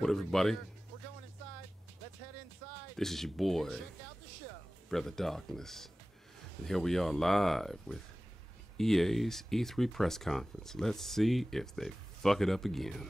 What everybody? This is your boy, Brother Darkness. And here we are live with EA's E3 press conference. Let's see if they fuck it up again.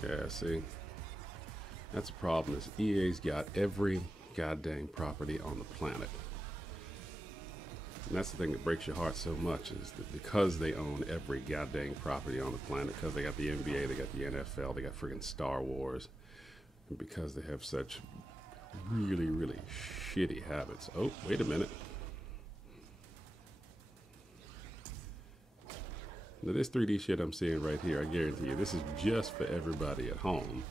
Yeah, see, that's the problem is EA's got every goddamn property on the planet. And that's the thing that breaks your heart so much is that because they own every goddamn property on the planet, because they got the NBA, they got the NFL, they got friggin' Star Wars, and because they have such really, really shitty habits. Oh, wait a minute. Now this 3D shit I'm seeing right here, I guarantee you, this is just for everybody at home.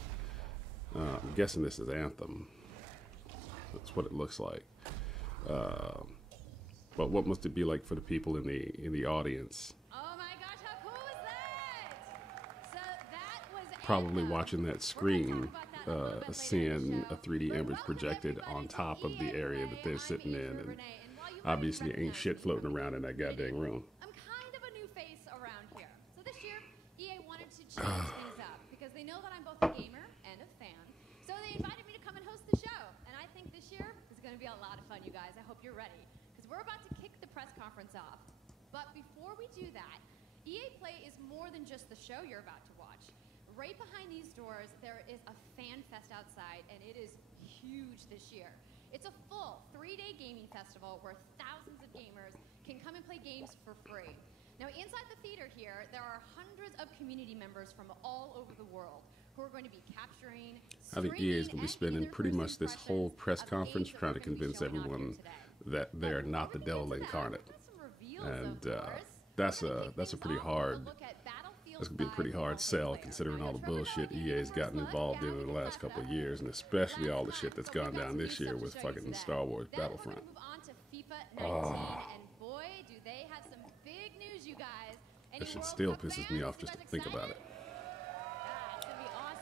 I'm guessing this is Anthem. That's what it looks like. But what must it be like for the people in the audience? Oh my gosh, how cool is that? So that was Probably Anthem. watching that screen, seeing a 3D image projected on top of the area that they're sitting in, and obviously ain't shit floating around in that goddamn room. I'm kind of a new face around here. So this year, EA wanted to change things up because they know that I'm both a gamer and a fan. So they invited me to come and host the show. And I think this year is going to be a lot of fun, you guys. I hope you're ready. Because we're about to kick the press conference off. But before we do that, EA Play is more than just the show you're about to watch. Right behind these doors, there is a fan fest outside, and it is huge this year. It's a full 3-day gaming festival where thousands of gamers can come and play games for free. Now, inside the theater here, there are hundreds of community members from all over the world who are going to be capturing, I think EA is going to be spending pretty much this whole press conference trying to convince everyone that they're not the devil incarnate, and that's a pretty hard. That's gonna be a pretty hard sell considering all the bullshit EA's gotten involved in the last couple of years, and especially all the shit that's gone down this year with fucking Star Wars Battlefront. That shit still pisses me off just to think about it.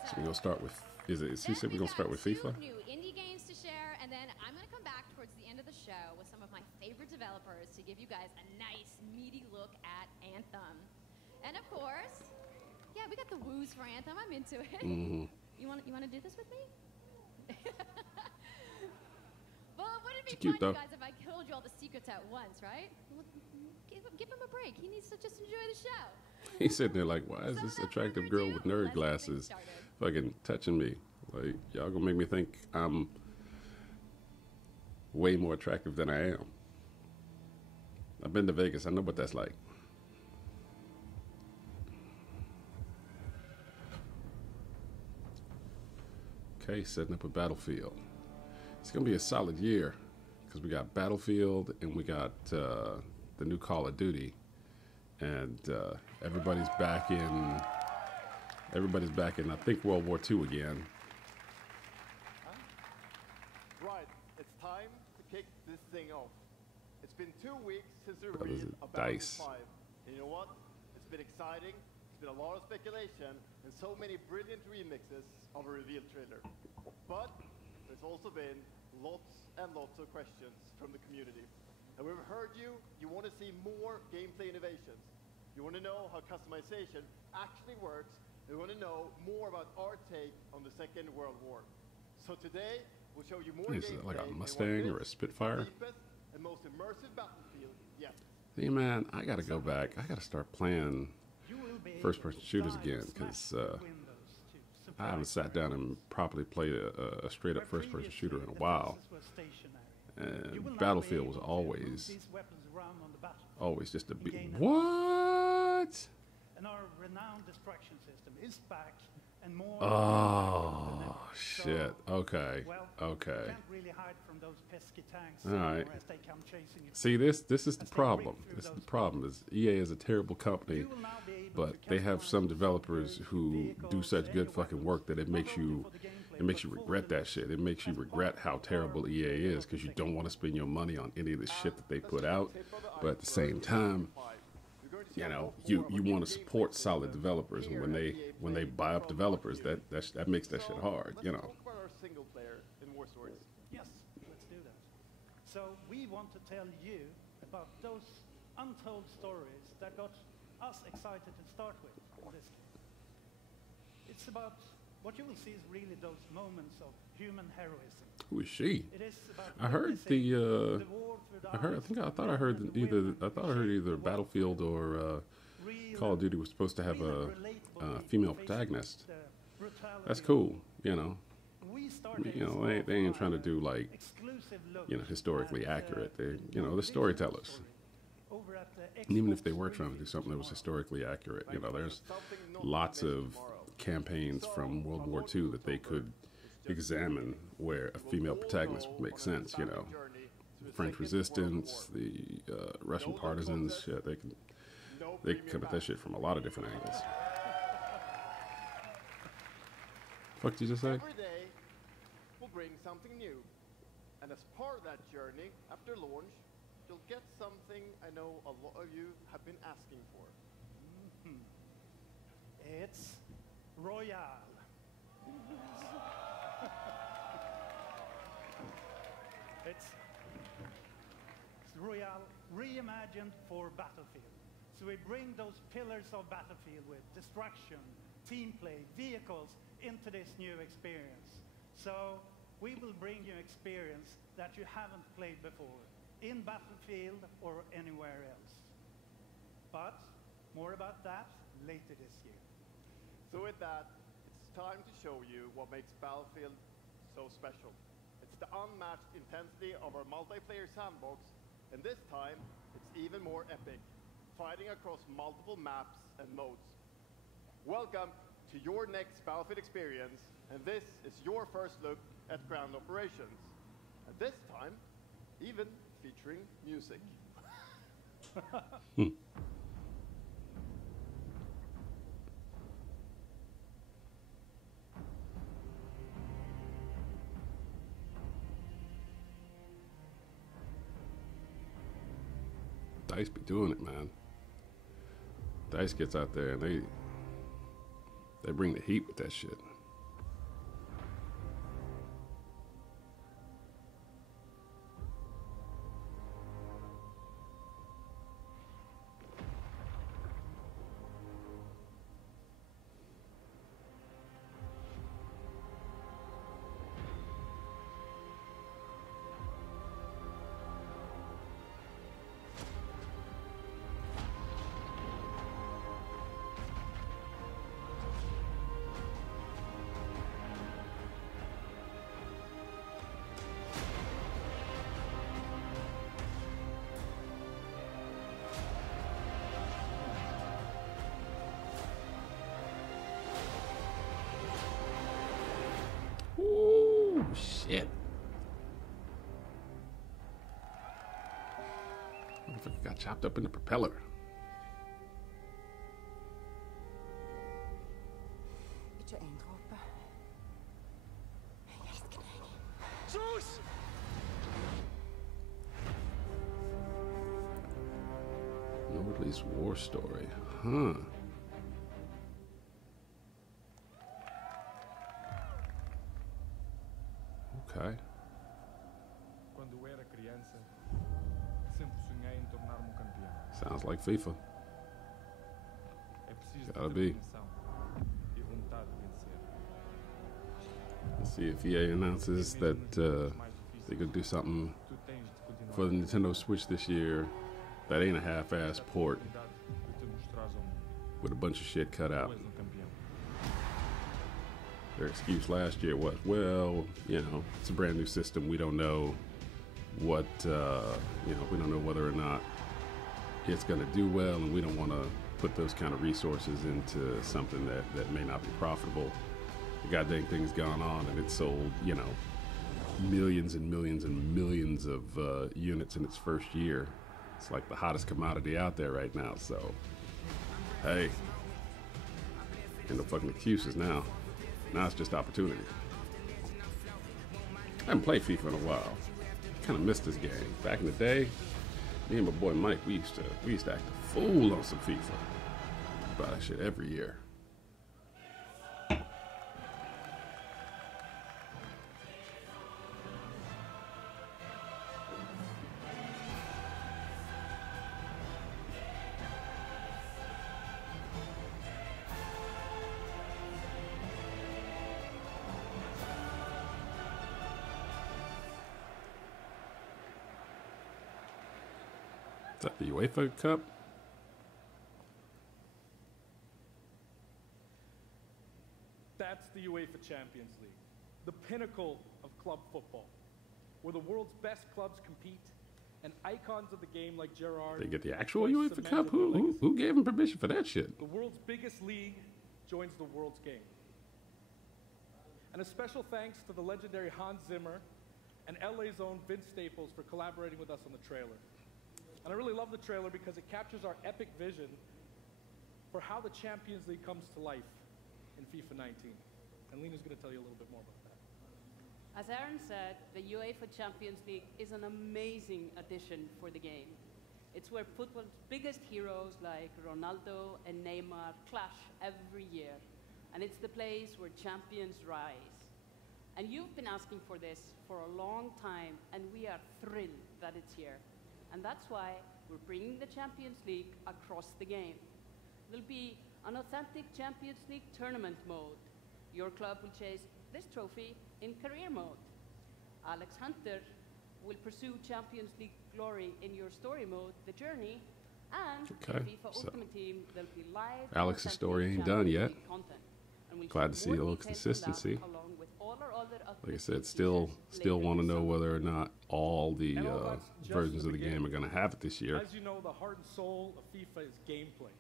So we're gonna start with, he said we're gonna start with FIFA? New indie games to share, and then I'm gonna come back towards the end of the show with some of my favorite developers to give you guys a nice, meaty look at Anthem. And of course, yeah, we got the woos for Anthem. I'm into it. Mm-hmm. You want to do this with me? Well, it wouldn't be Cute, fun, though. you guys, if I told you all the secrets at once, right? Well, give him a break. He needs to just enjoy the show. He's sitting there like, why is this attractive girl with nerd glasses fucking touching me? Like, y'all gonna make me think I'm way more attractive than I am. I've been to Vegas. I know what that's like. Okay, setting up a Battlefield. It's gonna be a solid year because we got Battlefield and we got the new Call of Duty, and everybody's back in. Everybody's back in, I think, World War II again. Right, it's time to kick this thing off. It's been 2 weeks since the Brothers release of of Battlefield Dice. 5. And you know what? It's been exciting. It's been a lot of speculation and so many brilliant remixes of a reveal trailer. But there's also been lots and lots of questions from the community. And we've heard you want to see more gameplay innovations. You want to know how customization actually works. You want to know more about our take on the Second World War. So today, we'll show you more Is it like a gameplay in Mustang what or a is Spitfire? the deepest and most immersive battlefield yet. Hey man, I gotta go back. I gotta start playing first-person shooters again because I haven't sat down and properly played a straight-up first-person shooter in a while. And Battlefield was always just a bit. What? And our renowned distraction system is back and more. Oh shit. Okay. Well, Okay. you can't really hide from those pesky tanks All right. as they come chasing you. See, this is the problem. This is the problem. Is EA is a terrible company, You will now be able but to they have customize some developers who do such good fucking work that it makes you gameplay. It makes but you full regret that immersion shit. It makes you as regret part how of terrible our EA way is of because you thinking. don't want to spend your money on any of the shit that they Let's put take the out. tip of the But at the iceberg same in time, 5. You're going to see you a know, lot you more of a want new to support gameplay solid system developers, and here when at they EA when they Play buy up from developers, March. that makes that shit So, hard, you let's know. talk about our single player in War Stories. Yes, let's do that. So we want to tell you about those untold stories that got us excited to start with in this game. It's about what you will see is really those moments of human heroism. Who is she? It is about I heard witnessing the war through the I heard. I eyes think I of thought I men heard and either. women I thought I who heard shape either the world. Battlefield or Real, Call of Duty was supposed to have real a and relatable female facing protagonist. the brutality That's of cool, you know. We started You know, this they ain't off trying to by do like, exclusive look you know, historically at, accurate. They're, the you know, new they're storytellers. story over at the And even if they Xbox were trying to do release something that was tomorrow. historically accurate, you know, there's Something not to lots miss of tomorrow. campaigns from World War II that they could examine where a female protagonist would make sense, you know. French Resistance, the Russian partisans, shit, they can come at that shit from a lot of different angles. Fuck did you just say? Every day will bring something new. And as part of that journey, after launch, you'll get something I know a lot of you have been asking for. It's Royale. It's Royale reimagined for Battlefield. So we bring those pillars of Battlefield with destruction, team play, vehicles into this new experience. So we will bring you experience that you haven't played before in Battlefield or anywhere else. But more about that later this year. So with that, it's time to show you what makes Battlefield so special. It's the unmatched intensity of our multiplayer sandbox, and this time, it's even more epic, fighting across multiple maps and modes. Welcome to your next Battlefield experience, and this is your first look at ground operations. And this time, even featuring music. DICE be doing it, man. DICE gets out there and they bring the heat with that shit. Ooh, shit. Motherfucker got chopped up in the propeller. Ikke en dråpe. Jeg elsker deg. Nordley's war story. Huh. Okay. Quando era criança, sempre sonhei em tornar-me um campeão. Sounds like FIFA. É preciso Gotta ter be. determinação e vontade de vencer. Let's see if EA announces that they're gonna do something Tu tens de continuar. for the Nintendo Switch this year that ain't a half-ass port De te mostrares ao mundo. with a bunch of shit cut Tu out. és um campeão. Their excuse last year was, well, you know, it's a brand new system. We don't know what, we don't know whether or not it's going to do well, and we don't want to put those kind of resources into something that may not be profitable. The goddamn thing's gone on, and it's sold, you know, millions and millions and millions of units in its first year. It's like the hottest commodity out there right now, so, hey, ain't no fucking excuses now. Now it's just opportunity. I haven't played FIFA in a while. Kind of missed this game. Back in the day, me and my boy Mike, we used to act a fool on some FIFA. Buy that shit every year. Is that the UEFA Cup? That's the UEFA Champions League, the pinnacle of club football, where the world's best clubs compete and icons of the game like Gerrard. They get the actual UEFA Cup? Who gave them permission for that shit? The world's biggest league joins the world's game. And a special thanks to the legendary Hans Zimmer and LA's own Vince Staples for collaborating with us on the trailer. And I really love the trailer because it captures our epic vision for how the Champions League comes to life in FIFA 19. And Lena's going to tell you a little bit more about that. As Aaron said, the UEFA Champions League is an amazing addition for the game. It's where football's biggest heroes like Ronaldo and Neymar clash every year. And it's the place where champions rise. And you've been asking for this for a long time, and we are thrilled that it's here. And that's why we're bringing the Champions League across the game. There'll be an authentic Champions League tournament mode. Your club will chase this trophy in career mode. Alex Hunter will pursue Champions League glory in your story mode, The Journey, and in FIFA Ultimate Team, there'll be live Alex's story ain't done yet. Content. Glad to see a little consistency. Like I said, still want to know whether or not all the versions of the game are going to have it this year. As you know, the heart and soul of FIFA is gameplay.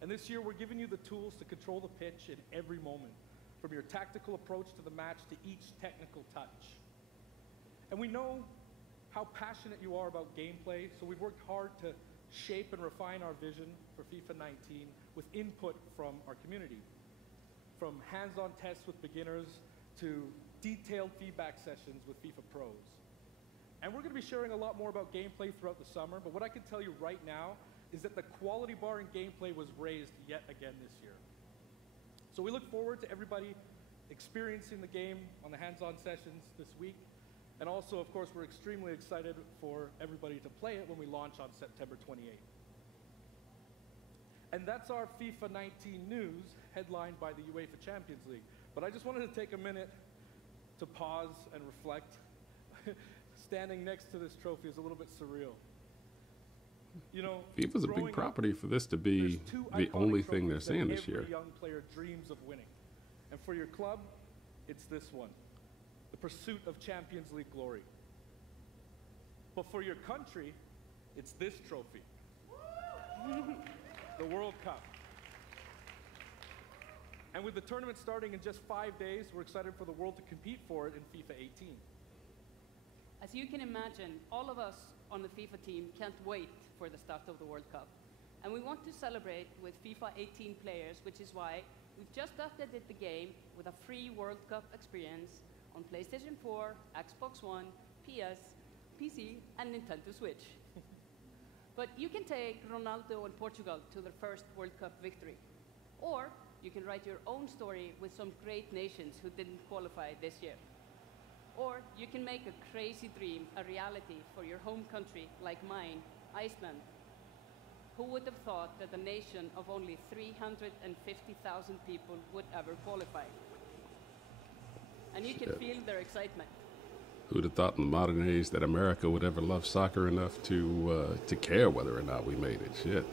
And this year, we're giving you the tools to control the pitch in every moment, from your tactical approach to the match to each technical touch. And we know how passionate you are about gameplay, so we've worked hard to shape and refine our vision for FIFA 19 with input from our community. From hands-on tests with beginners to detailed feedback sessions with FIFA pros. And we're going to be sharing a lot more about gameplay throughout the summer, but what I can tell you right now is that the quality bar in gameplay was raised yet again this year. So we look forward to everybody experiencing the game on the hands-on sessions this week. And also, of course, we're extremely excited for everybody to play it when we launch on September 28th. And that's our FIFA 19 news, headlined by the UEFA Champions League. But I just wanted to take a minute to pause and reflect. Standing next to this trophy is a little bit surreal. You know, FIFA's a big property for this to be the only thing they're saying this year. Every young player dreams of winning. And for your club, it's this one, the pursuit of Champions League glory. But for your country, it's this trophy, the World Cup. And with the tournament starting in just 5 days, we're excited for the world to compete for it in FIFA 18. As you can imagine, all of us on the FIFA team can't wait for the start of the World Cup. And we want to celebrate with FIFA 18 players, which is why we've just updated the game with a free World Cup experience on PlayStation 4, Xbox One, PS, PC, and Nintendo Switch. But you can take Ronaldo and Portugal to their first World Cup victory. Or you can write your own story with some great nations who didn't qualify this year. Or you can make a crazy dream a reality for your home country like mine, Iceland. Who would have thought that a nation of only 350,000 people would ever qualify? And you can feel their excitement. Who'd have thought in the modern age that America would ever love soccer enough to care whether or not we made it? Shit.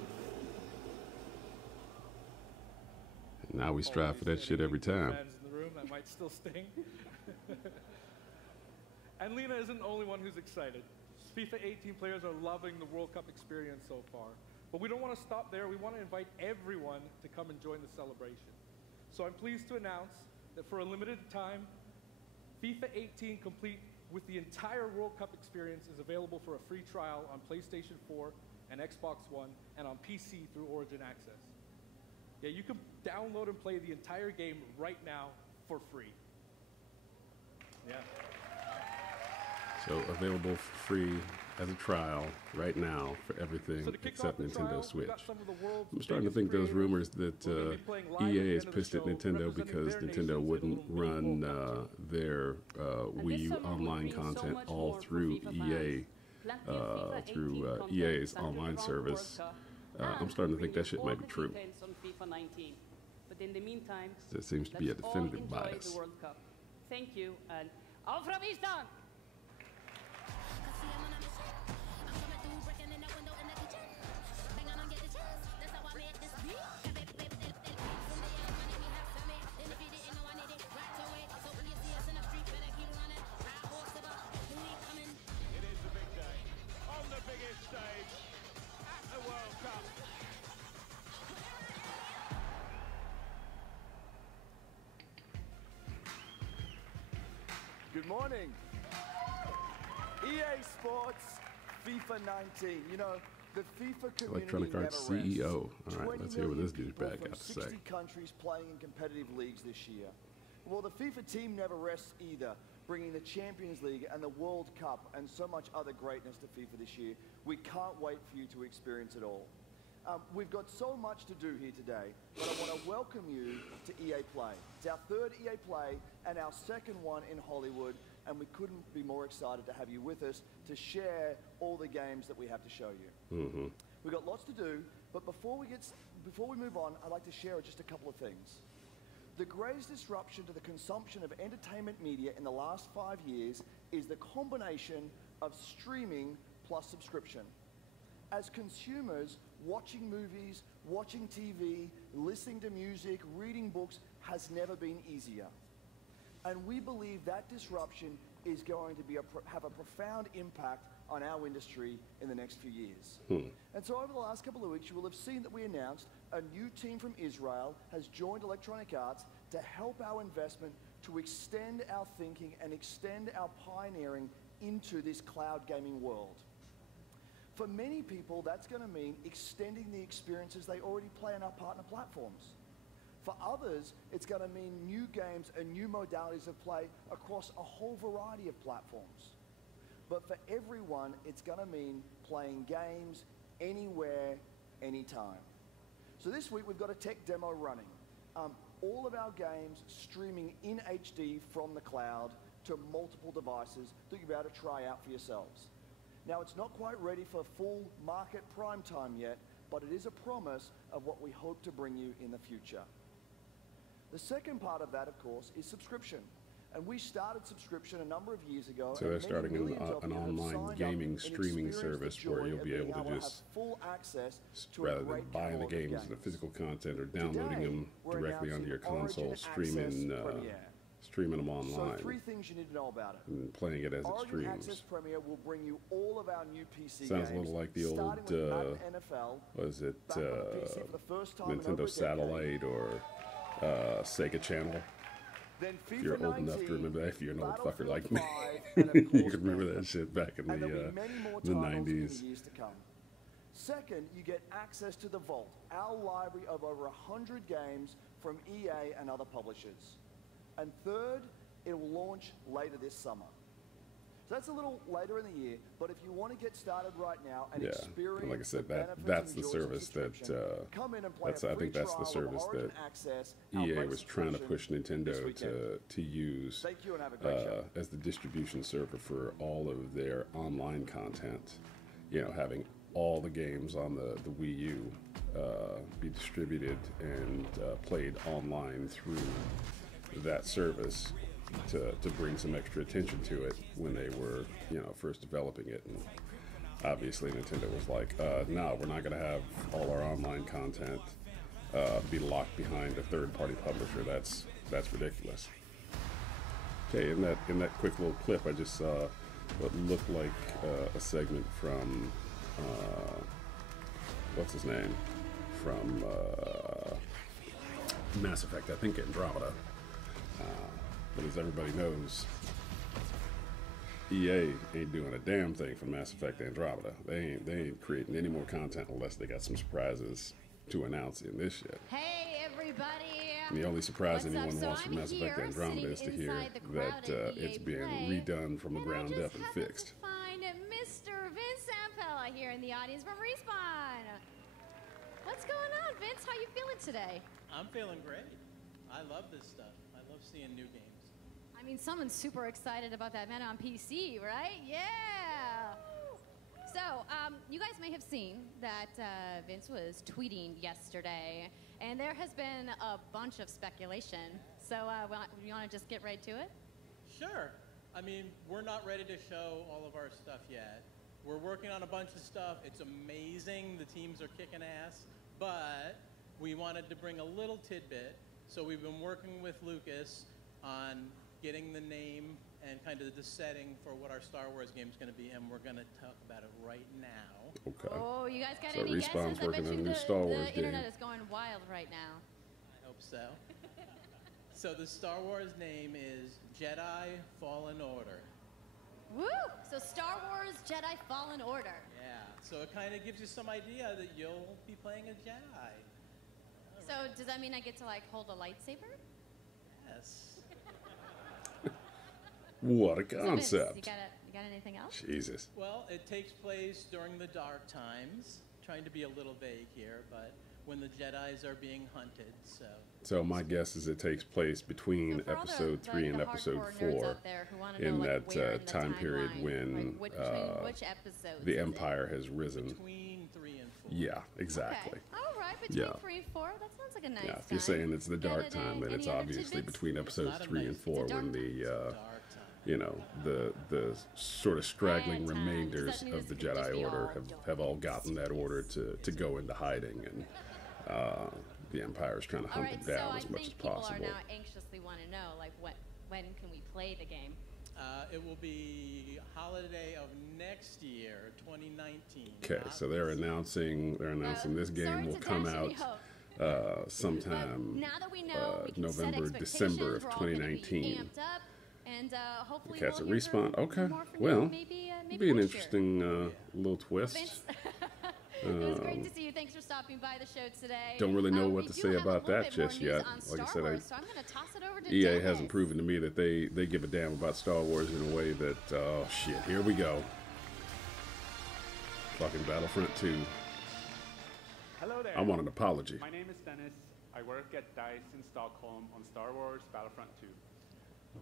And now we strive for that shit every time. Fans in the room, that might still sting. And Lena isn't the only one who's excited. FIFA 18 players are loving the World Cup experience so far. But we don't want to stop there. We want to invite everyone to come and join the celebration. So I'm pleased to announce that for a limited time, FIFA 18 complete with the entire World Cup experience is available for a free trial on PlayStation 4 and Xbox One and on PC through Origin Access. Yeah, you can download and play the entire game right now for free. Yeah. So available for free as a trial right now for everything So to kick except off the Nintendo trial, Switch. we've got some of the world's I'm starting to biggest think those creators. rumors that We're gonna be playing live at EA the is end of the pissed at show, Nintendo representing because their Nintendo nations wouldn't in a little run World Cup. their And Wii this U summer will online bring so content much all more for through FIFA EA, fans. Plenty of FIFA 18 through content EA's centered online around the service. World Cup. I'm starting to think Bring that shit you might all be the true. details on FIFA 19. But in the meantime, There seems to be a let's all definitive enjoy bias. the World Cup. Thank you, and auf Vista! It is a big day on the biggest stage at the World Cup. Good morning. EA Sports, FIFA 19. You know, the FIFA community Electronic Arts never rests. CEO. All right, let's hear what this 20 million douchebag people got from to say. 60 countries playing in competitive leagues this year. Well, the FIFA team never rests either, bringing the Champions League and the World Cup and so much other greatness to FIFA this year. We can't wait for you to experience it all. We've got so much to do here today, but I want to welcome you to EA Play. It's our third EA Play and our second one in Hollywood, and we couldn't be more excited to have you with us to share all the games that we have to show you. We've got lots to do, but before we move on, I'd like to share just a couple of things. The greatest disruption to the consumption of entertainment media in the last 5 years is the combination of streaming plus subscription. As consumers, watching movies, watching TV, listening to music, reading books has never been easier. And we believe that disruption is going to have a profound impact on our industry in the next few years. And so over the last couple of weeks, you will have seen that we announced a new team from Israel has joined Electronic Arts to help our investment to extend our thinking and extend our pioneering into this cloud gaming world. For many people, that's going to mean extending the experiences they already play on our partner platforms. For others, it's going to mean new games and new modalities of play across a whole variety of platforms. But for everyone, it's going to mean playing games anywhere, anytime. So this week, we've got a tech demo running. All of our games streaming in HD from the cloud to multiple devices that you'll be able to try out for yourselves. Now, it's not quite ready for full market prime time yet, but it is a promise of what we hope to bring you in the future. The second part of that, of course, is subscription. And we started subscription a number of years ago. So they're starting an online gaming streaming service where you'll be able to just, full access to rather than buying the games, the physical content, or downloading them directly onto your console, streaming them online. So 3 things you need to know about it. And playing it as it Origin streams. Access Premier will bring you all of our new PC Sounds games. a little like the old, starting with Madden NFL, was it back on the PC for the first time in over a Nintendo decade. Satellite or Sega Channel? Then If you're FIFA old enough 19, to remember that, if you're an old fucker Battlefield like me, 5, and of you course can remember Madden. that shit back in And there'll be the many more the titles in 90s. the years to come. Second, you get access to the Vault, our library of over 100 games from EA and other publishers. And third, it will launch later this summer. So that's a little later in the year, but if you want to get started right now and Yeah, experience and like I said, the benefits that's and the joys of service that subscription, come in and play that's a I free think that's the trial of service Origin that Access, our EA great was trying to push subscription this Nintendo weekend. to use Thank you and have a great show. as the distribution server for all of their online content. You know, having all the games on the Wii U be distributed and played online through that service to bring some extra attention to it when they were, you know, first developing it. And obviously Nintendo was like, no, we're not going to have all our online content be locked behind a third-party publisher. That's ridiculous. Okay, in that quick little clip, I just saw what looked like a segment from what's his name, from Mass Effect, I think Andromeda. But as everybody knows, EA ain't doing a damn thing for Mass Effect Andromeda. They ain't creating any more content unless they got some surprises to announce in this shit. Hey, everybody. And the only surprise What's anyone up? So wants from I'm Mass Effect here, Andromeda is to sitting hear inside the that crowded it's EA being Play, redone from the and I ground just up and happened fixed. to find Mr. Vince Zampella here in the audience from Respawn. What's going on, Vince? How you feeling today? I'm feeling great. I love this stuff. I love seeing new games. I mean, someone's super excited about that meta on PC, right? Yeah. So, you guys may have seen that Vince was tweeting yesterday, and there has been a bunch of speculation. So, you want to just get right to it? Sure. I mean, we're not ready to show all of our stuff yet. We're working on a bunch of stuff. It's amazing. The teams are kicking ass. But we wanted to bring a little tidbit. So we've been working with Lucas on getting the name and kind of the setting for what our Star Wars game is going to be, and we're going to talk about it right now. Okay. Oh, you guys got So any Respawn's guesses? I working bet on you a new the, Star Wars the internet game. is going wild right now. I hope so. So the Star Wars name is Jedi Fallen Order. Woo! So Star Wars Jedi Fallen Order. Yeah, so it kind of gives you some idea that you'll be playing a Jedi. So does that mean I get to like hold a lightsaber? Yes. What a So Vince, concept. you got anything else? Jesus. Well, it takes place during the dark times. Trying to be a little vague here, but when the Jedis are being hunted, so. So my guess is it takes place between So for all episode the, 3 and the episode hardcore nerds 4 out there who wanna know, in like, that where in the time period timeline, when like, which episodes the is it? Empire has risen. Between 3 and 4. Yeah, exactly. Okay. All right, between Yeah. 3 and 4. That sounds like a nice Yeah, if you're time. saying it's the Got dark it, time, then any it's other obviously tidbits? between episodes not a 3 and nice- 4 It's a when dark the Dark time. you know, the sort of straggling Bad time. remainders Does that mean of the this could just Jedi be Order all have all gotten that order to go into hiding, and the Empire is trying to All hunt right, them so down I as much think as people possible. are now anxiously want to know, like, when can we play the game? It will be holiday of next year, 2019. Okay, not so they're this year. announcing this sorry game will to come dash out any hope. sometime Now that we know, we can November, set December expectations, of we're all gonna be 2019. amped up, and hopefully Okay, it's a we'll hear Respawn. Okay, more from well, you, maybe be an next year. interesting little twist. Vince, it was great to see you. Thanks for stopping by the show today. Don't really know We what to do say have a about little that bit more just news yet. on Like I Star said, Wars, so I'm going to toss it over to EA Dennis. hasn't proven to me that they give a damn about Star Wars in a way that, oh shit, here we go. Fucking Battlefront 2. Hello there. I want an apology. My name is Dennis. I work at DICE in Stockholm on Star Wars Battlefront 2.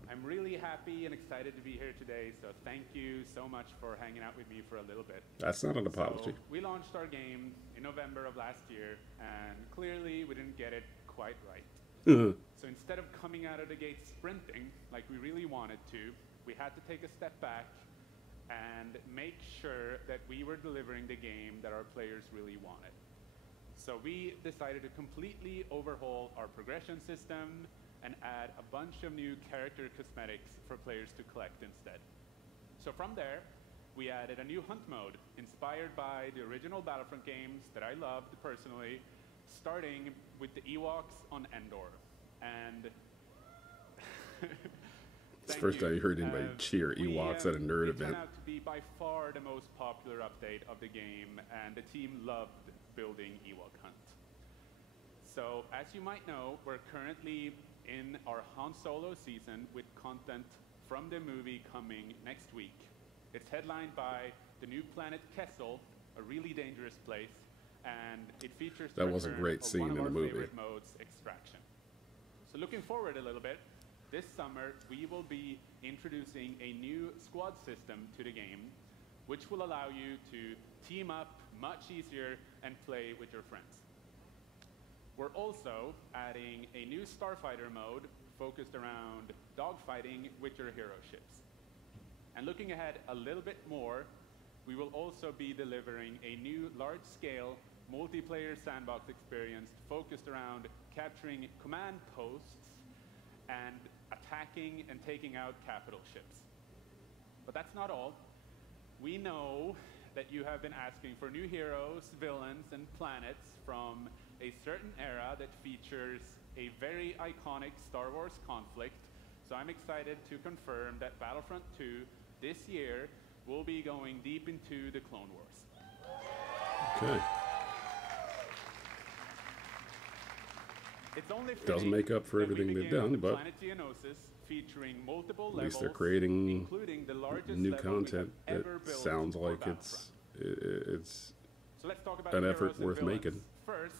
I'm really happy and excited to be here today, so thank you so much for hanging out with me for a little bit. That's not an apology. So we launched our game in November of last year, and clearly we didn't get it quite right. So instead of coming out of the gate sprinting like we really wanted to, we had to take a step back and make sure that we were delivering the game that our players really wanted. So we decided to completely overhaul our progression system and add a bunch of new character cosmetics for players to collect instead. So from there, we added a new hunt mode inspired by the original Battlefront games that I loved personally, starting with the Ewoks on Endor. And It's the first time you heard anybody cheer Ewoks at a nerd It event. turned out to be by far the most popular update of the game, and the team loved building Ewok Hunt. So, as you might know, we're currently in our Han Solo season with content from the movie coming next week. It's headlined by the new planet Kessel, a really dangerous place, and it features the That was a return great of scene one of in the our movie. favorite modes, Extraction. So looking forward a little bit, this summer we will be introducing a new squad system to the game, which will allow you to team up much easier and play with your friends. We're also adding a new Starfighter mode focused around dogfighting with your hero ships. And looking ahead a little bit more, we will also be delivering a new large-scale multiplayer sandbox experience focused around capturing command posts and attacking and taking out capital ships. But that's not all. We know that you have been asking for new heroes, villains, and planets from a certain era that features a very iconic Star Wars conflict. So I'm excited to confirm that Battlefront 2 this year will be going deep into the Clone Wars. Okay. It's only Doesn't make up for that we everything they've begin done, with but Planet Geonosis, featuring multiple at least they're levels, creating including the largest new level we content have that ever built sounds for like Battlefront. it's So let's talk about an heroes effort and worth villains. making. First,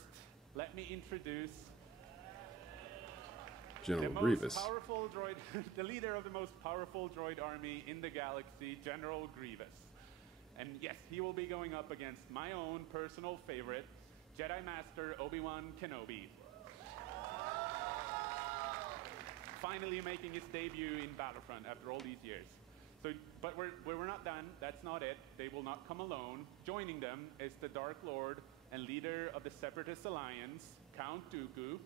let me introduce General the Grievous. most powerful droid, the leader of the most powerful droid army in the galaxy, General Grievous. And yes, he will be going up against my own personal favorite, Jedi Master Obi-Wan Kenobi. Finally making his debut in Battlefront after all these years. So, but we're not done. That's not it. They will not come alone. Joining them is the Dark Lord and leader of the Separatist Alliance, Count Dooku,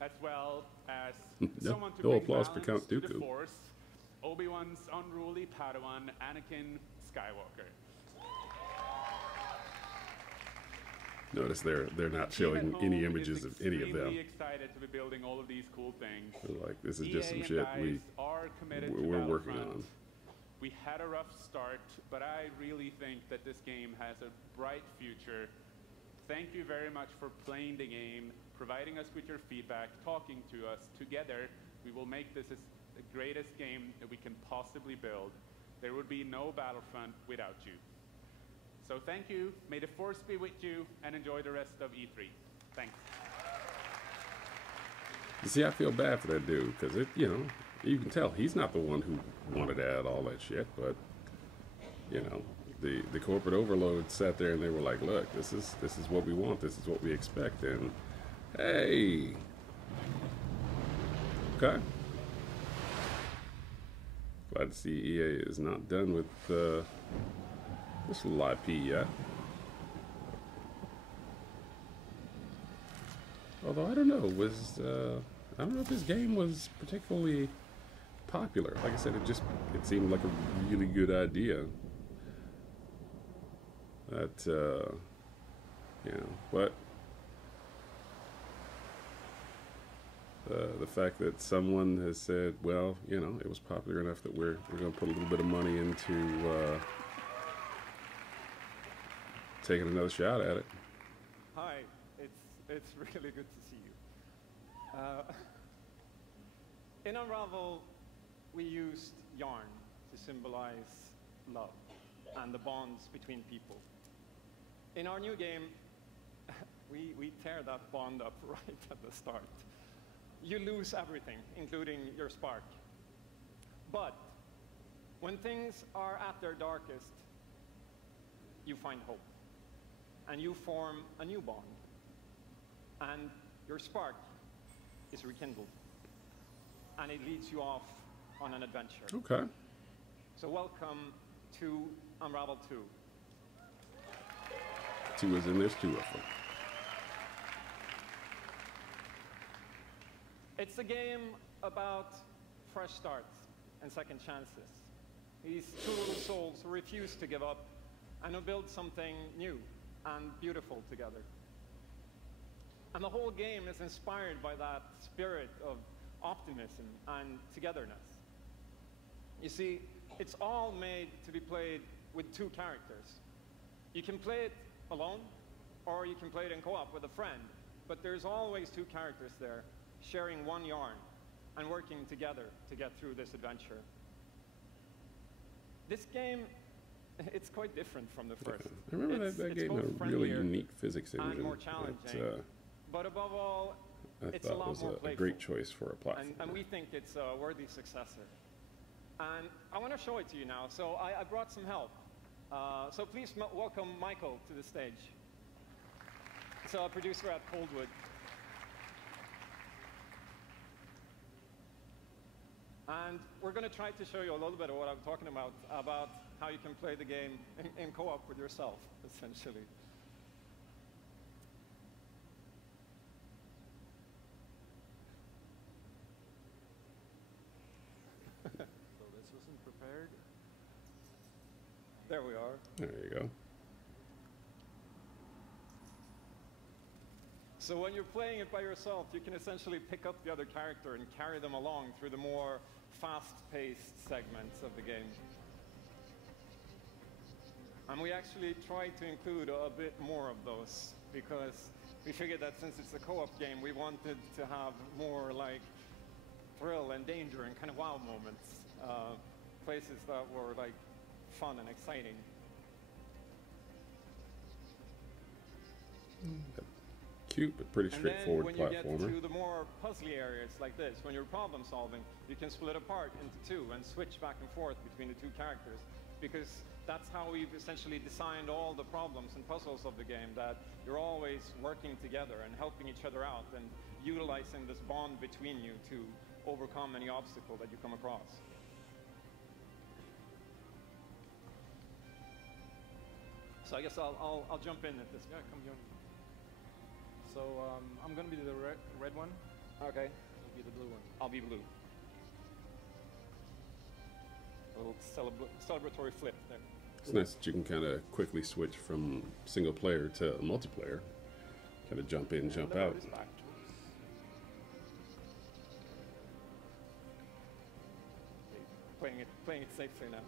as well as someone to no bring applause for balance Count to the Dooku. Force, Obi-Wan's unruly Padawan, Anakin Skywalker. Notice they're not showing any images of any of them. Extremely excited to be building all of these cool things. They're like, this is just some EA shit and DICE are committed to we're working Battlefront. on. We had a rough start, but I really think that this game has a bright future. Thank you very much for playing the game, providing us with your feedback, talking to us. Together, we will make this the greatest game that we can possibly build. There would be no Battlefront without you. So thank you, may the Force be with you, and enjoy the rest of E3. Thanks. You see, I feel bad for that dude, because you can tell he's not the one who wanted to add all that shit, but the corporate overload sat there and they were like, look, this is what we want, this is what we expect, and hey, okay. Glad to see EA is not done with this little IP yet. Although I don't know, I don't know if this game was particularly popular. Like I said, it seemed like a really good idea. That but the fact that someone has said, well, it was popular enough that we're going to put a little bit of money into taking another shot at it. Hi, it's really good to see you. In Unravel, we used yarn to symbolize love and the bonds between people. In our new game, we tear that bond up right at the start. You lose everything, including your spark. But when things are at their darkest, you find hope. And you form a new bond. And your spark is rekindled. And it leads you off on an adventure. Okay. So welcome to Unravel 2. 2 is in, there's 2 of them. It's a game about fresh starts and second chances. These 2 little souls who refuse to give up and who build something new and beautiful together. And the whole game is inspired by that spirit of optimism and togetherness. You see, it's all made to be played with 2 characters. You can play it alone, or you can play it in co-op with a friend, but there's always 2 characters there, sharing one yarn and working together to get through this adventure. This game, it's quite different from the first. I remember that game had a really unique physics engine. And more challenging. But above all, it's a lot more playful. A great choice for a platform. And we think it's a worthy successor. And I want to show it to you now. So I brought some help. So please welcome Michael to the stage. He's a producer at Coldwood. And we're going to try to show you a little bit of what I'm talking about how you can play the game in co-op with yourself, essentially. So this wasn't prepared. There we are. There you go. So when you're playing it by yourself, you can essentially pick up the other character and carry them along through the more fast-paced segments of the game. And we actually try to include a bit more of those because we figured that since it's a co-op game, we wanted to have more like thrill and danger and kind of wow moments. Places that were like fun and exciting. Cute, but pretty straightforward and then when platformer. you get to the more puzzly areas like this, when you're problem solving, you can split apart into two and switch back and forth between the two characters, because that's how we've essentially designed all the problems and puzzles of the game, that you're always working together and helping each other out and utilizing this bond between you to overcome any obstacle that you come across. So I guess I'll jump in at this. Yeah, come jump. So I'm gonna be the red one. Okay. You'll be the blue one. I'll be blue. A little celebratory flip there. It's nice that you can kind of quickly switch from single player to multiplayer. Kind of jump in, jump out. Playing it safely now.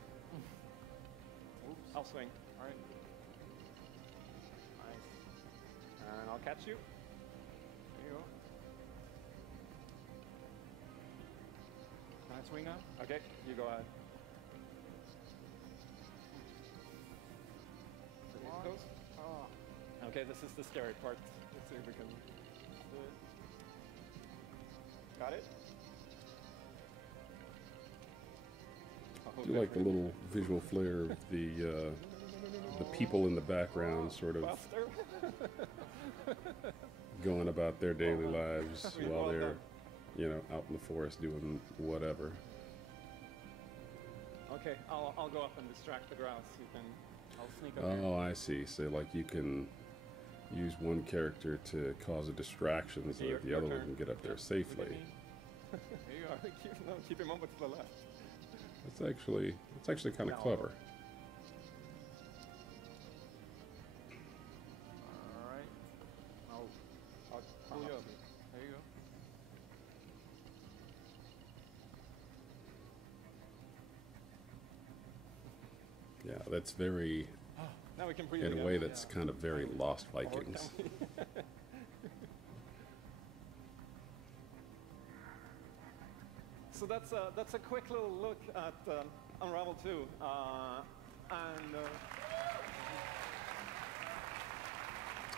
Oops. I'll swing. All right. Nice. And I'll catch you. There you go. Can I swing now? Okay, you go ahead. So here it goes. Oh. Okay, this is the scary part. Let's see if we can do it. Got it? Do you like the little visual flair of the people in the background sort of going about their daily lives while they're, you know, out in the forest doing whatever? Okay, I'll go up and distract the grouse. You can. I'll sneak up. Oh, I see. So like you can use one character to cause a distraction so that the other one can get up there safely. There you are. Keep him over to the left. That's actually kind of clever. All right. I'll pull you up. There you go. Yeah, that's very, Now we can breathe in a again. way that's kind of very Lost Vikings. So that's a quick little look at Unravel 2,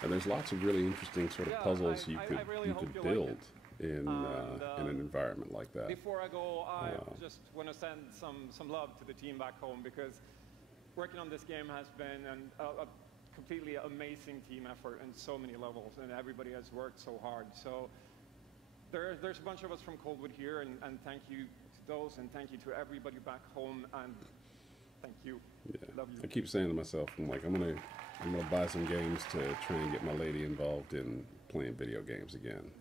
And there's lots of really interesting sort of puzzles you could build in an environment like that. Before I go, I just want to send some love to the team back home, because working on this game has been a completely amazing team effort in so many levels, and everybody has worked so hard. So there's a bunch of us from Coldwood here, and thank you to those, and thank you to everybody back home, and thank you. Yeah. Love you. I keep saying to myself, I'm like, I'm gonna buy some games to try and get my lady involved in playing video games again,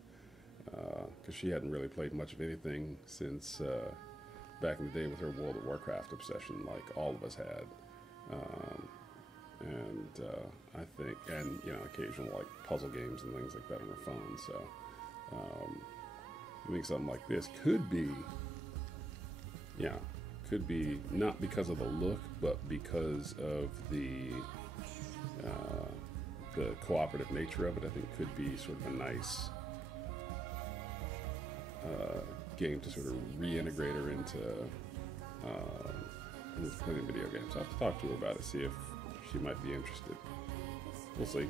because she hadn't really played much of anything since back in the day with her World of Warcraft obsession, like all of us had. I think, and you know, occasional like puzzle games and things like that on her phone. So I think something like this could be not because of the look, but because of the cooperative nature of it. I think could be sort of a nice game to sort of reintegrate her into playing video games. I'll have to talk to her about it, see if she might be interested. We'll see.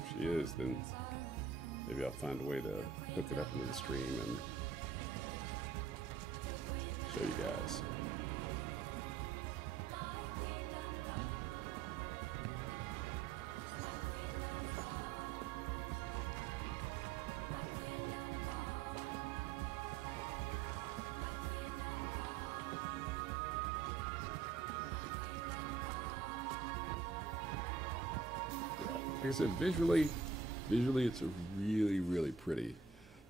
If she is, then maybe I'll find a way to hook it up into the stream and show you guys. Like I said, visually it's a really, really pretty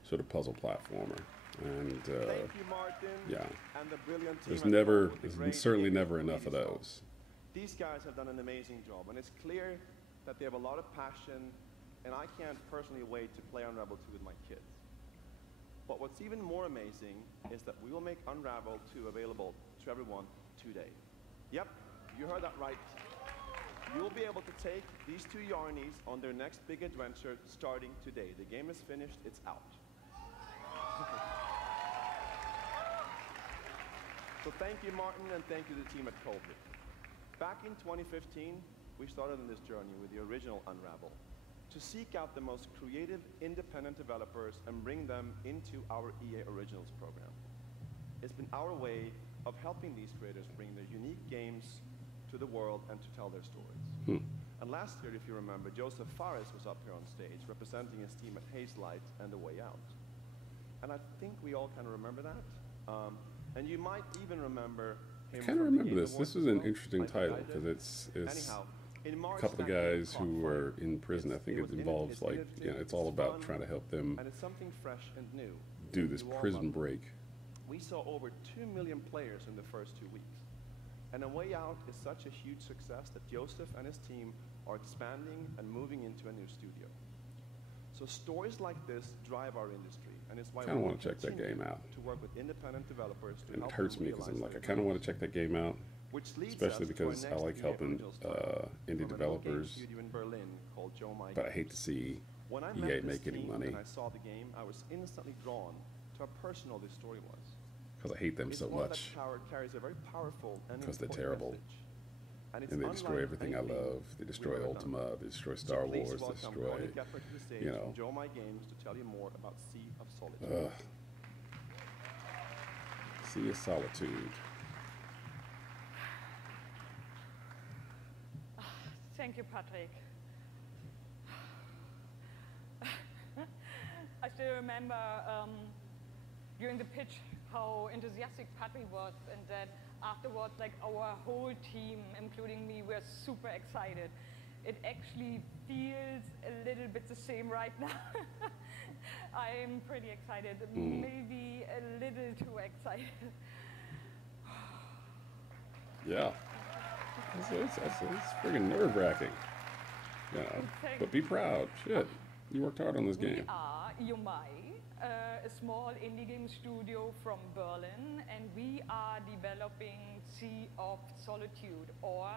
sort of puzzle platformer, and Thank you, Martin, yeah, and the brilliant team there's certainly never enough of those. These guys have done an amazing job, and it's clear that they have a lot of passion, and I can't personally wait to play Unravel 2 with my kids. But what's even more amazing is that we will make Unravel 2 available to everyone today. Yep, you heard that right. You'll be able to take these two Yarnies on their next big adventure starting today. The game is finished, it's out. So thank you, Martin, and thank you to the team at Coldwood. Back in 2015, we started on this journey with the original Unravel to seek out the most creative, independent developers and bring them into our EA Originals program. It's been our way of helping these creators bring their unique games to the world and to tell their stories. And last year, if you remember, Joseph Fares was up here on stage representing his team at Hazelight and The Way Out. And I think we all kind of remember that. And you might even remember him. I kind of remember this. This was an interesting title because it's a couple of guys who were in prison. I think it involves like, you know, it's all about trying to help them and it's something fresh and new. do this prison break. We saw over 2 million players in the first 2 weeks. And A Way Out is such a huge success that Joseph and his team are expanding and moving into a new studio. So stories like this drive our industry, and it's why I kind of we want to check that game out. to work with independent developers to And it help hurts them me because I'm realize like, I their kind of want to dreams. check that game out, Which leads especially us to our because I next like EA helping Originals title indie from an old game developers, studio in Berlin called Joe My but I Game. hate to see When I EA met this make any team money and I saw the game, I was instantly drawn to how personal this story was. because I hate them It's so one much that carries a very powerful and because they're important terrible. message. And it's And they unlike destroy everything I anything love. They destroy we've ever done. Ultima, they destroy So Star please Wars, they welcome destroy, Ronnie Gephardt to the stage you from know. Joe My Games to tell you more about Sea of Solitude. Sea of Solitude. Thank you, Patrick. I still remember during the pitch how enthusiastic Patrick was, and that afterwards, like, our whole team, including me, were super excited. It actually feels a little bit the same right now. I'm pretty excited, maybe a little too excited. Yeah. It's friggin' nerve-wracking. Yeah. But be proud. Shit. You worked hard on this game. We are Yomai, a small indie game studio from Berlin, and we are developing Sea of Solitude, or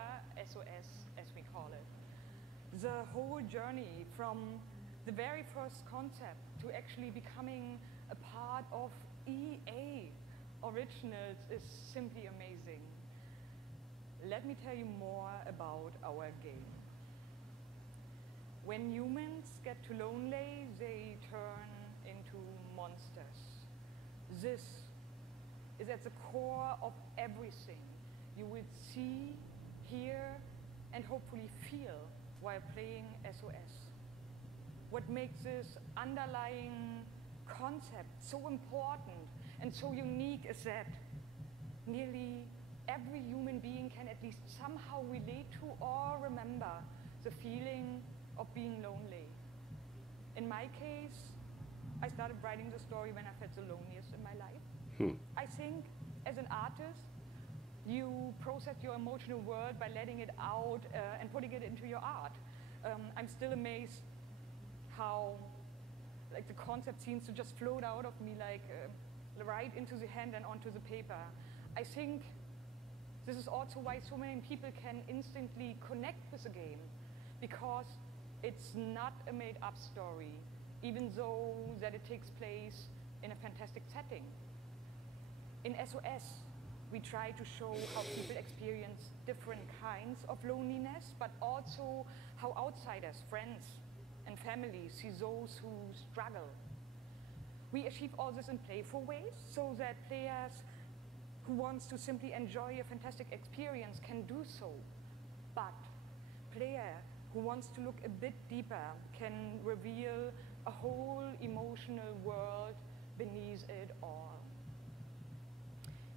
SOS as we call it. The whole journey from the very first concept to actually becoming a part of EA Originals is simply amazing. Let me tell you more about our game. When humans get too lonely, they turn into monsters. This is at the core of everything you will see, hear, and hopefully feel while playing SOS. What makes this underlying concept so important and so unique is that nearly every human being can at least somehow relate to or remember the feeling of being lonely. In my case, I started writing the story when I felt the loneliest in my life. I think as an artist, you process your emotional world by letting it out and putting it into your art. I'm still amazed how like the concept seems to just float out of me like right into the hand and onto the paper. I think this is also why so many people can instantly connect with the game, because it's not a made-up story, even though that it takes place in a fantastic setting. In SOS, we try to show how people experience different kinds of loneliness, but also how outsiders, friends, and families see those who struggle. We achieve all this in playful ways so that players who wants to simply enjoy a fantastic experience can do so. But player who wants to look a bit deeper can reveal a whole emotional world beneath it all.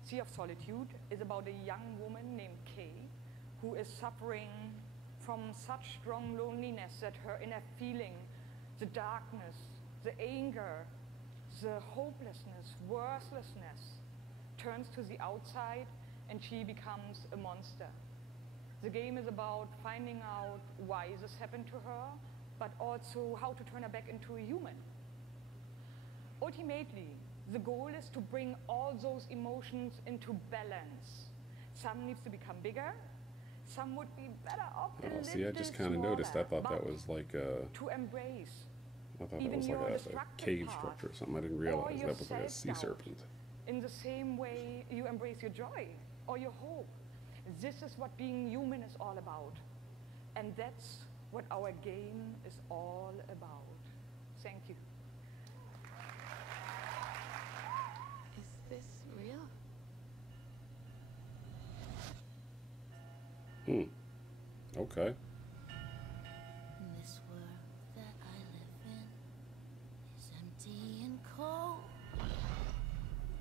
Sea of Solitude is about a young woman named Kay who is suffering from such strong loneliness that her inner feeling, the darkness, the anger, the hopelessness, worthlessness, turns to the outside and she becomes a monster. The game is about finding out why this happened to her, but also how to turn her back into a human. Ultimately, the goal is to bring all those emotions into balance. Some needs to become bigger, Some would be better off a Oh, little see, I just kind of noticed. I thought that but was like to embrace I thought that even was your like a destructive cave part structure or something. I didn't or realize your that was like a sea self-doubt. serpent. In the same way you embrace your joy or your hope. This is what being human is all about. And that's what our game is all about. Thank you. Is this real? Okay. This world that I live in is empty and cold.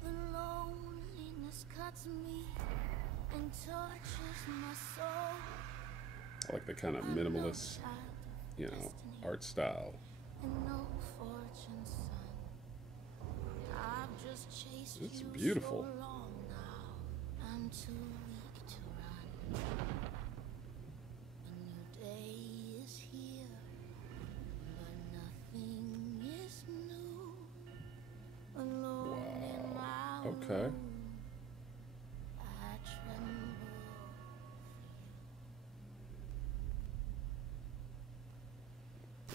The loneliness cuts me and tortures my soul. I like the kind of minimalist, you know, art style. And no fortune, son. I've just chased It's you beautiful. so long now. I'm too weak to run. A new day is here, but nothing is new. Alone in my Okay. room, I tremble.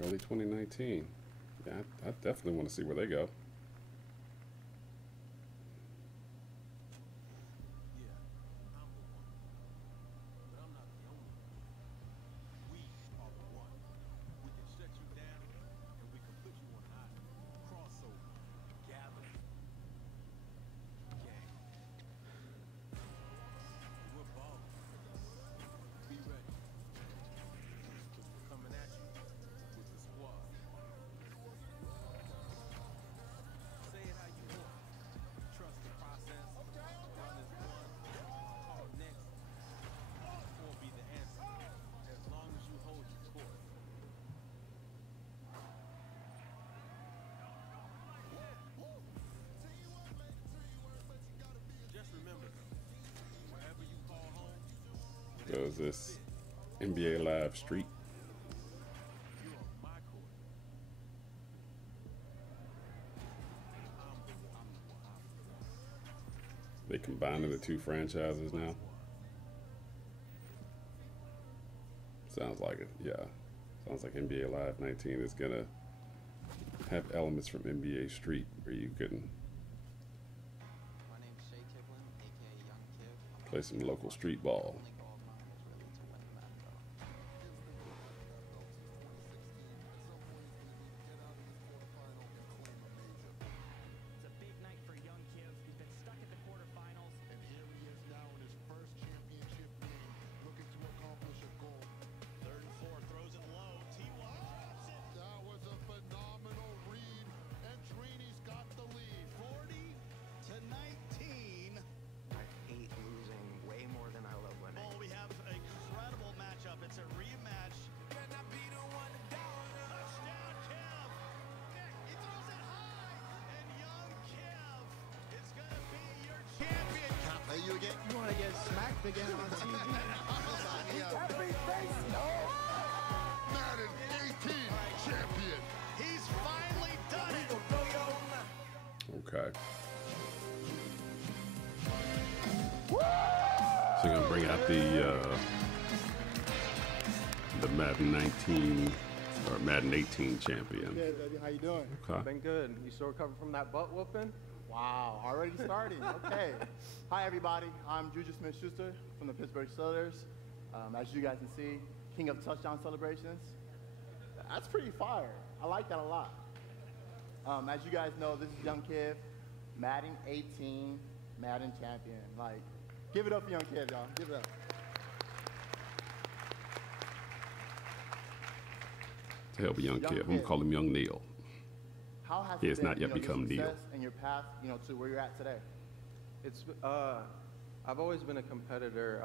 Early 2019. Yeah, I definitely want to see where they go. Goes this NBA Live Street. They combining the two franchises now. Sounds like it, yeah. Sounds like NBA Live 19 is gonna have elements from NBA Street where you can play some local street ball. You again? You want to get smacked again on TV? Madden 18 champion. He's finally done it. Okay. So you're gonna bring out the Madden 19 or Madden 18 champion. Good, baby. How you doing? Okay. Been good. You still recovering from that butt whooping? Wow, already starting. Okay. Hi, everybody. I'm Juju Smith-Schuster from the Pittsburgh Steelers. As you guys can see, king of touchdown celebrations. That's pretty fire. I like that a lot. As you guys know, this is Young Kiv, Madden 18, Madden champion. Like, give it up for Young Kiv, y'all. Give it up. To help a young kid. I'm gonna call him Young Neil. How has He it has been, not yet become your Neil. success and your path, to where you're at today? It's I've always been a competitor.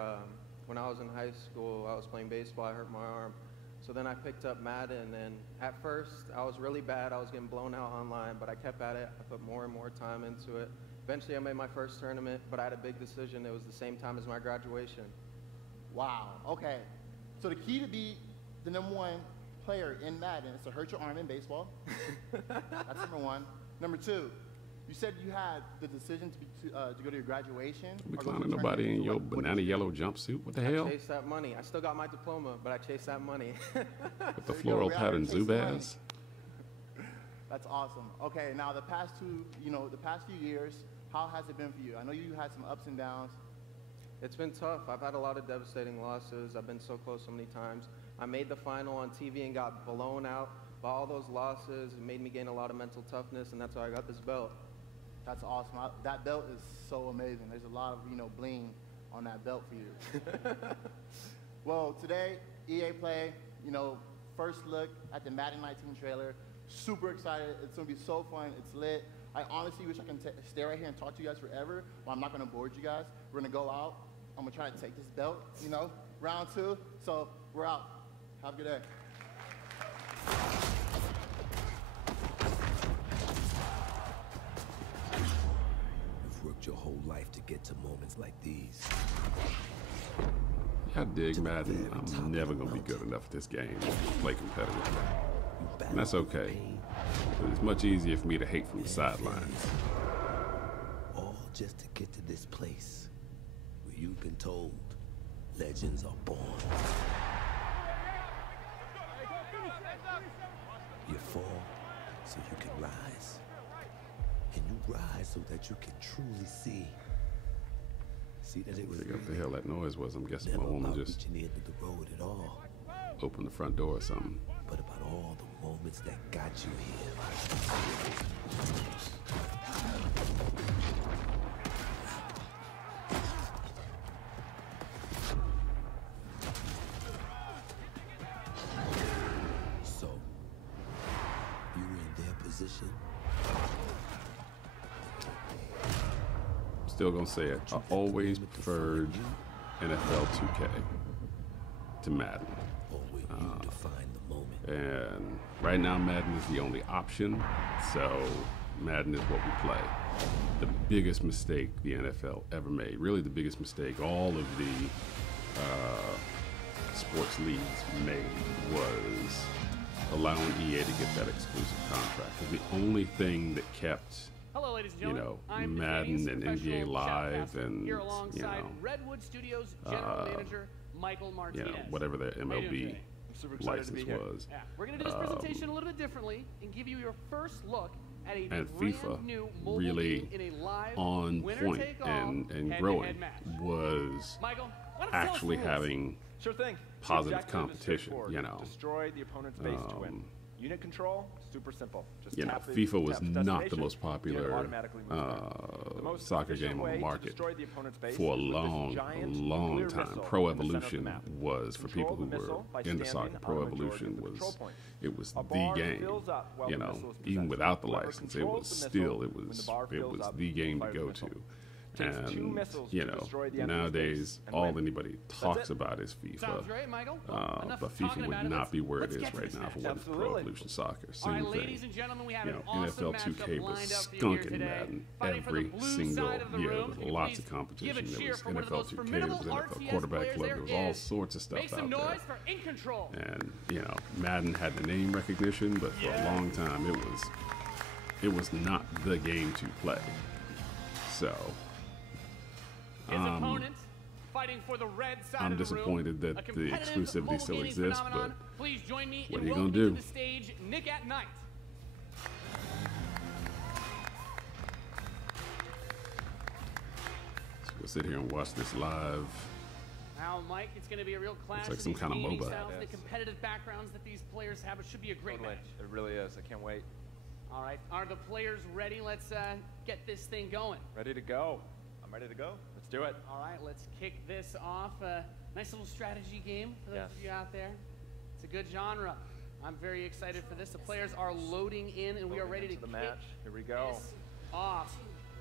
When I was in high school, I was playing baseball. I hurt my arm, so then I picked up Madden. And at first, I was really bad. I was getting blown out online, but I kept at it. I put more and more time into it. Eventually, I made my first tournament, but I had a big decision. It was the same time as my graduation. Wow. Okay. So the key to be the #1 player in Madden is to hurt your arm in baseball. That's number one. Number two, You said you had the decision to go to your graduation. Be clowning nobody in your banana yellow jumpsuit. What the hell? I chased that money. I still got my diploma, but I chased that money. With the floral pattern Zubaz. That's awesome. Okay, now the past few years, how has it been for you? I know you had some ups and downs. It's been tough. I've had a lot of devastating losses. I've been so close so many times. I made the final on TV and got blown out by all those losses. It made me gain a lot of mental toughness, and that's why I got this belt. That's awesome. That belt is so amazing. There's a lot of, bling on that belt for you. Well, today, EA Play, first look at the Madden 19 trailer. Super excited. It's going to be so fun. It's lit. I honestly wish I can stay right here and talk to you guys forever, but I'm not going to bore you guys. We're going to go out. I'm going to try to take this belt, round 2. So we're out. Have a good day. You've worked your whole life to get to moments like these. I dig Madden. I'm never going to be good enough at this game to play competitively. And that's okay. But it's much easier for me to hate from the sidelines. All just to get to this place where you've been told legends are born. You fall so you can rise. And you rise so that you can truly see. See that it was Figure out what the hell that noise was. I'm guessing my woman just reaching into the road at all. opened the front door or something. But about all the moments that got you here. So, you were in their position. Still gonna say it. I always preferred NFL 2K to Madden. And right now Madden is the only option, so Madden is what we play. The biggest mistake the NFL ever made, really the biggest mistake all of the sports leagues made, was allowing EA to get that exclusive contract. Because the only thing that kept Hello, ladies and gentlemen. I'm Madden and NBA Live Shadow and here alongside Redwood Studios General Manager Michael Martinez. whatever their MLB license was. Yeah. We're going to do this presentation a little bit differently and give you your first look at a and brand FIFA new mobile really game in a live on point and head-to-head growing match. was Michael, why don't you tell us actually the rules? having Sure thing. positive Exactly competition, Destroy the opponent's base to win. Unit control, super simple. Just tap the- FIFA was tap the not the destination, most unit popular automatically moves there. The most soccer efficient game on way the to market destroy the opponent's base for a is with this long giant nuclear time. missile Pro in the center of the Evolution map. was, for people who Control the were missile by into soccer, standing Pro on the majority Evolution of the was, control points. it was A the bar game, fills up while the missile is even possessed. without the Whoever license, it controls was the still, missile it when the was, bar it fills was up, the game to fires the go missile. to. Takes 2 And, missiles to destroy the enemy's nowadays, base and all win. anybody That's talks it. about is FIFA. Sounds great, Michael. Well, enough But talking FIFA about would it. not be where it Let's is get to right this now match. for what is Pro Absolutely. Evolution Soccer. All Same right, thing. ladies and gentlemen, we have an NFL awesome 2K matchup was lined up for you here skunking today. Madden Fighting for the every blue single side of the year. room. There was Can you lots please of competition. give a There cheer was for one of NFL those 2K, there formidable was NFL RTS quarterback players. club. There was all is. sorts of stuff Make some out noise there. for In Control. And Madden had the name recognition, but for a long time it was not the game to play. So His opponent fighting for the red side I'm of the room. disappointed that A the competitive exclusivity mobile still gaming exists, phenomenon. but Please join me what in are you gonna welcoming do? to the stage Nick at Night. So we'll sit here and watch this live. Now, Mike, it's going to be a real clash like of some these kind of gaming MOBA. styles, It the is. competitive backgrounds that these players have. It should be a great match. It really is. I can't wait. All right, are the players ready? Let's get this thing going. Ready to go. I'm ready to go. Let's do it. All right, let's kick this off. Nice little strategy game for those of you out there. It's a good genre. I'm very excited for this. The players are loading in, and we are ready to the kick match. Here we go. this off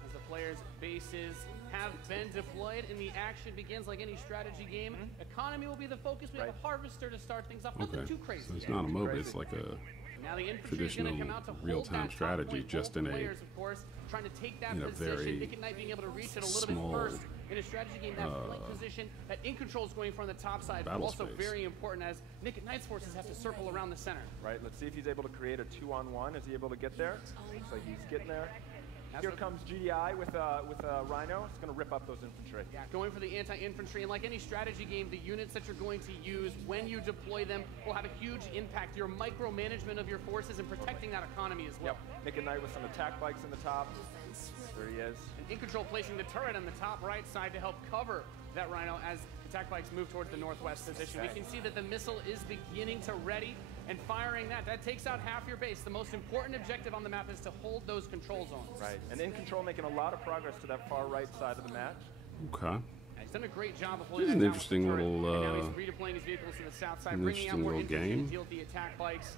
as the players' bases have been deployed and the action begins like any strategy game. Economy will be the focus. We have a harvester to start things off. Nothing Okay, too crazy. so it's not a MOBA, it's like a Now the infantry is going to traditional come out to hold real-time that top strategy, point. just Both in a players, of course, trying to take that in a position. very Nick at Night being able to reach it a little small, bit first in a strategy game. That flank position that In Control is going from the top side, but battle also space. very important as Nick at Night's forces have to circle around the center. Right, let's see if he's able to create a 2-on-1. Is he able to get there? Looks like he's getting there. Here comes GDI with a Rhino. It's going to rip up those infantry. Yeah, going for the anti-infantry, and like any strategy game, the units that you're going to use when you deploy them will have a huge impact. Your micromanagement of your forces and protecting that economy as well. Yep. Nick and Knight with some attack bikes in the top. There he is. And In Control placing the turret on the top right side to help cover that Rhino as attack bikes move towards the northwest position. We can see that the missile is beginning to ready and firing that. That takes out half your base. The most important objective on the map is to hold those control zones. Right, and In Control making a lot of progress to that far right side of the match. Okay. He's done a great job of This holding is that an down interesting with the turret. little, And now he's redeploying his vehicles to the south side, an bringing out interesting more little infantry to game. deal with the attack bikes.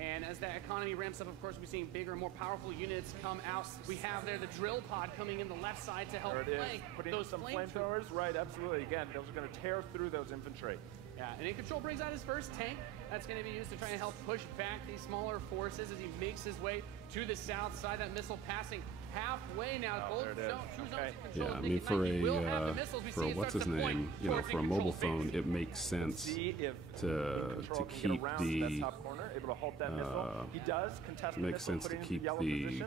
And as that economy ramps up, of course, we're seeing bigger and more powerful units come out. We have there the drill pod coming in the left side to help There it is. flank Putting those some flame flamethrowers. Right, absolutely. Again, those are going to tear through those infantry. Yeah, and In Control brings out his first tank. That's going to be used to try and help push back these smaller forces as he makes his way to the south side. That missile passing halfway now. Oh, there it is. Okay. Yeah, I mean, for a what's his name, you know, for a mobile phone, it makes sense to keep the makes sense to keep the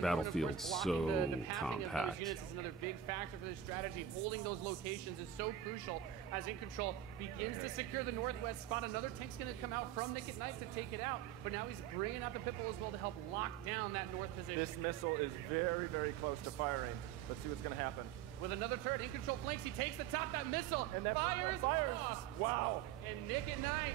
battlefield so compact. Units is another big factor for this strategy. Holding those locations is so crucial as In Control begins to secure the northwest spot. Another tank's going to come out from Nick at Night to take it out, but now he's bringing out the Pipple as well to help lock down that north position. This missile is very, very close to firing. Let's see what's going to happen. With another turret, In Control flanks. He takes the top. That missile and that fires off. Wow. And Nick at Night,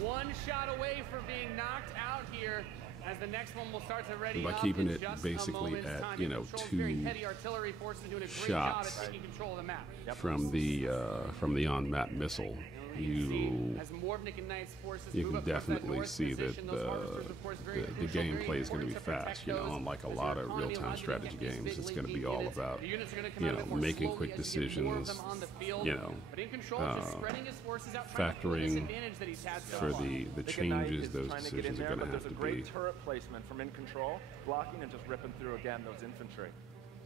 one shot away from being knocked out here. As the next one will start to ready By up keeping in it just basically a at, time. you know, Very 2 heavy artillery forces doing a great shots job at taking control of the map. from the on-map missile. As more of Nick and Knight's forces You move can up towards that definitely north see that position, those harvesters, of course, very the crucial, very gameplay is going to be important to fast. You know, protect unlike a those. lot As of the economy real-time allows you to strategy get these games, big it's going to linking be all units. about, The units are going to come you out a know, bit more making slowly quick as you get more of decisions, them on the field. you know, But In Control just spreading his forces out, trying to pull this factoring advantage that he's had so for far. the changes those decisions are going to have to There's a great turret placement from In Control, blocking and just ripping through again those infantry.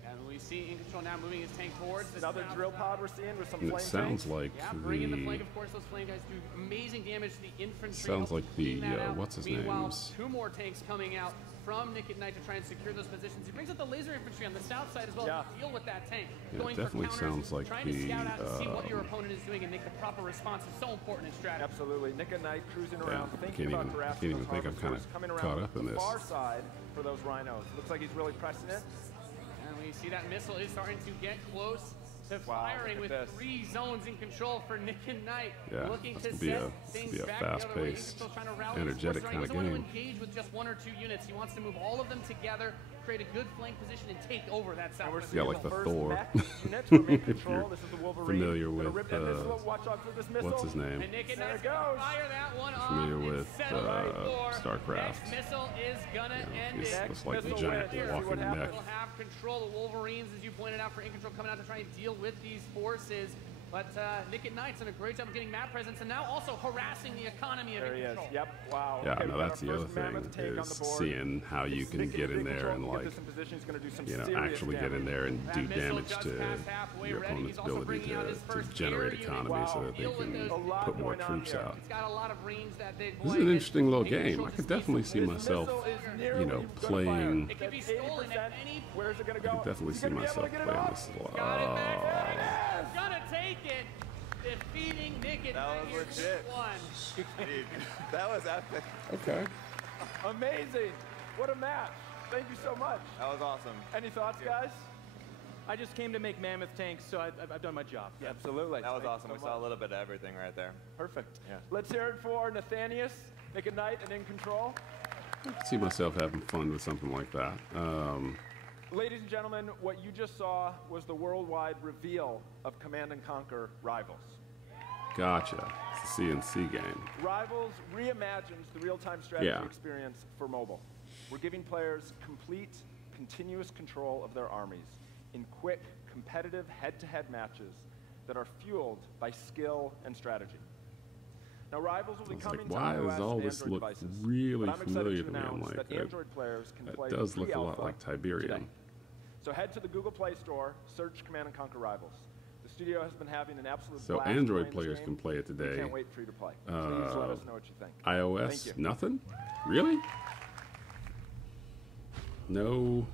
And we see In Control now moving his tank towards this Another drill pod we're seeing with some And flame it sounds tanks. like Yeah, bringing the flank, of course, those flame guys do amazing damage to the infantry. Sounds help like clean the, that out. what's his Meanwhile, name's- 2 more tanks coming out from Nick at Night to try and secure those positions. He brings up the laser infantry on the south side as well to deal with that tank. Yeah, it Going definitely for counters, sounds like trying to scout out and see what your the, opponent is doing and make the proper response is so important in strategy. Absolutely. Nick and Knight cruising Yeah, around, I thinking about can't harassing even those think I'm kind harvesters, coming of around caught up in the this. far side for those rhinos. Looks like he's really pressing it. And we see that missile is starting to get close to firing with 3 zones in control for Nick and Knight. Yeah, Looking that's to gonna be set a things be a back the other way. He's fast-paced, still trying to rally his energetic forces. kind of He doesn't game. want to engage with just 1 or 2 units. He wants to move all of them together, create a good flank position, and take over that southwest. Yeah, like the Thor. Units from In If Control. you're This is the Wolverine. familiar Gonna with rip that missile. Watch out for this missile. what's his name? And Nick and There Knight's it gonna goes. fire that one off. Familiar and with settle for StarCraft. Next missile is gonna end It's it. looks like the Missile giant wins. walking mech. Will have control. The Wolverines, as you pointed out, for In Control coming out to try and deal with these forces. But Nick at Knight's done a great job of getting map presence and now also harassing the economy of There In he is. Control. Yep. Wow. Yeah, Okay, no, we got that's our the other first thing mammoth tank on is the board. seeing how you can Nick get in In there Control and can get like, this in position. He's gonna do some you know, serious actually get in damage. there and That do missile damage just to passed halfway your ready. opponent's He's also ability bringing out his to first generate air unit. economy so that they Deal with can those. put more troops out. He's got a lot of range, that big This boy. is an interesting little In Control game. I just could needs definitely some see wisdom. myself, you know, playing. It can be stolen at any point. Where's it gonna I go? could definitely see myself playing this a lot. Gonna take it. Defeating Nick at That Night was here legit. 2-1. Dude, that was epic. Okay. Amazing. What a match. Thank you so much. That was awesome. Any thoughts, guys? I just came to make mammoth tanks, so I've done my job. Yeah, absolutely. That was Thank you awesome. so We saw a much. little bit of everything right there. Perfect. Yeah. Let's hear it for Nathanius, Nick at Night, and In Control. I could see myself having fun with something like that. Ladies and gentlemen, what you just saw was the worldwide reveal of Command & Conquer Rivals. Gotcha. It's a CNC game. Rivals reimagines the real-time strategy Yeah. experience for mobile. We're giving players complete, continuous control of their armies in quick, competitive head-to-head matches that are fueled by skill and strategy. Now, Rivals will be It's coming like, to why iOS does all and this Android look devices. really But I'm excited familiar to to me? I'm announce like, that Android players can play that does look a pre-alpha lot like today. Tiberium. So head to the Google Play Store, search Command & Conquer Rivals. The studio has been having an absolute So blast Android playing players this can game. play it We today. can't wait for you to play. Please let us know what you think. iOS, Thank you. nothing? Really? No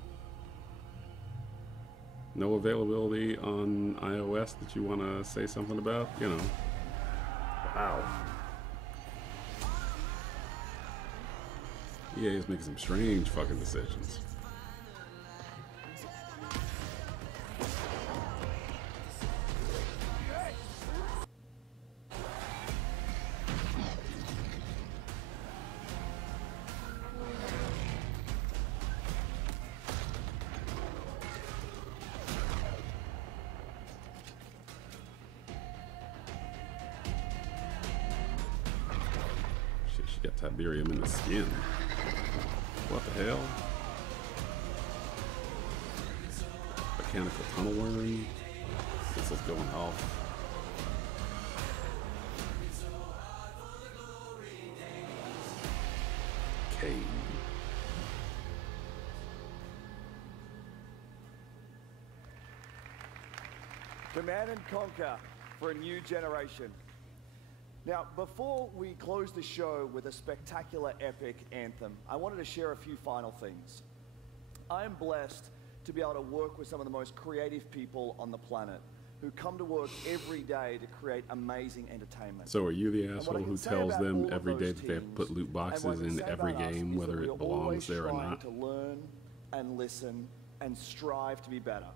No availability on iOS that you want to say something about? You know. Wow. EA is making some strange fucking decisions. Shit, she got Tiberium in the skin. What the hell? Mechanical tunnel worm. This is going off. Okay. Command and conquer for a new generation. Now, before we close the show with a spectacular epic anthem, I wanted to share a few final things. I am blessed to be able to work with some of the most creative people on the planet who come to work every day to create amazing entertainment. So are you the And what asshole I can who say tells about them all of every day those that they have to teams, put loot and what I boxes can in say every about us game, is whether that it we're belongs always there or trying not? to learn and listen and strive to be better.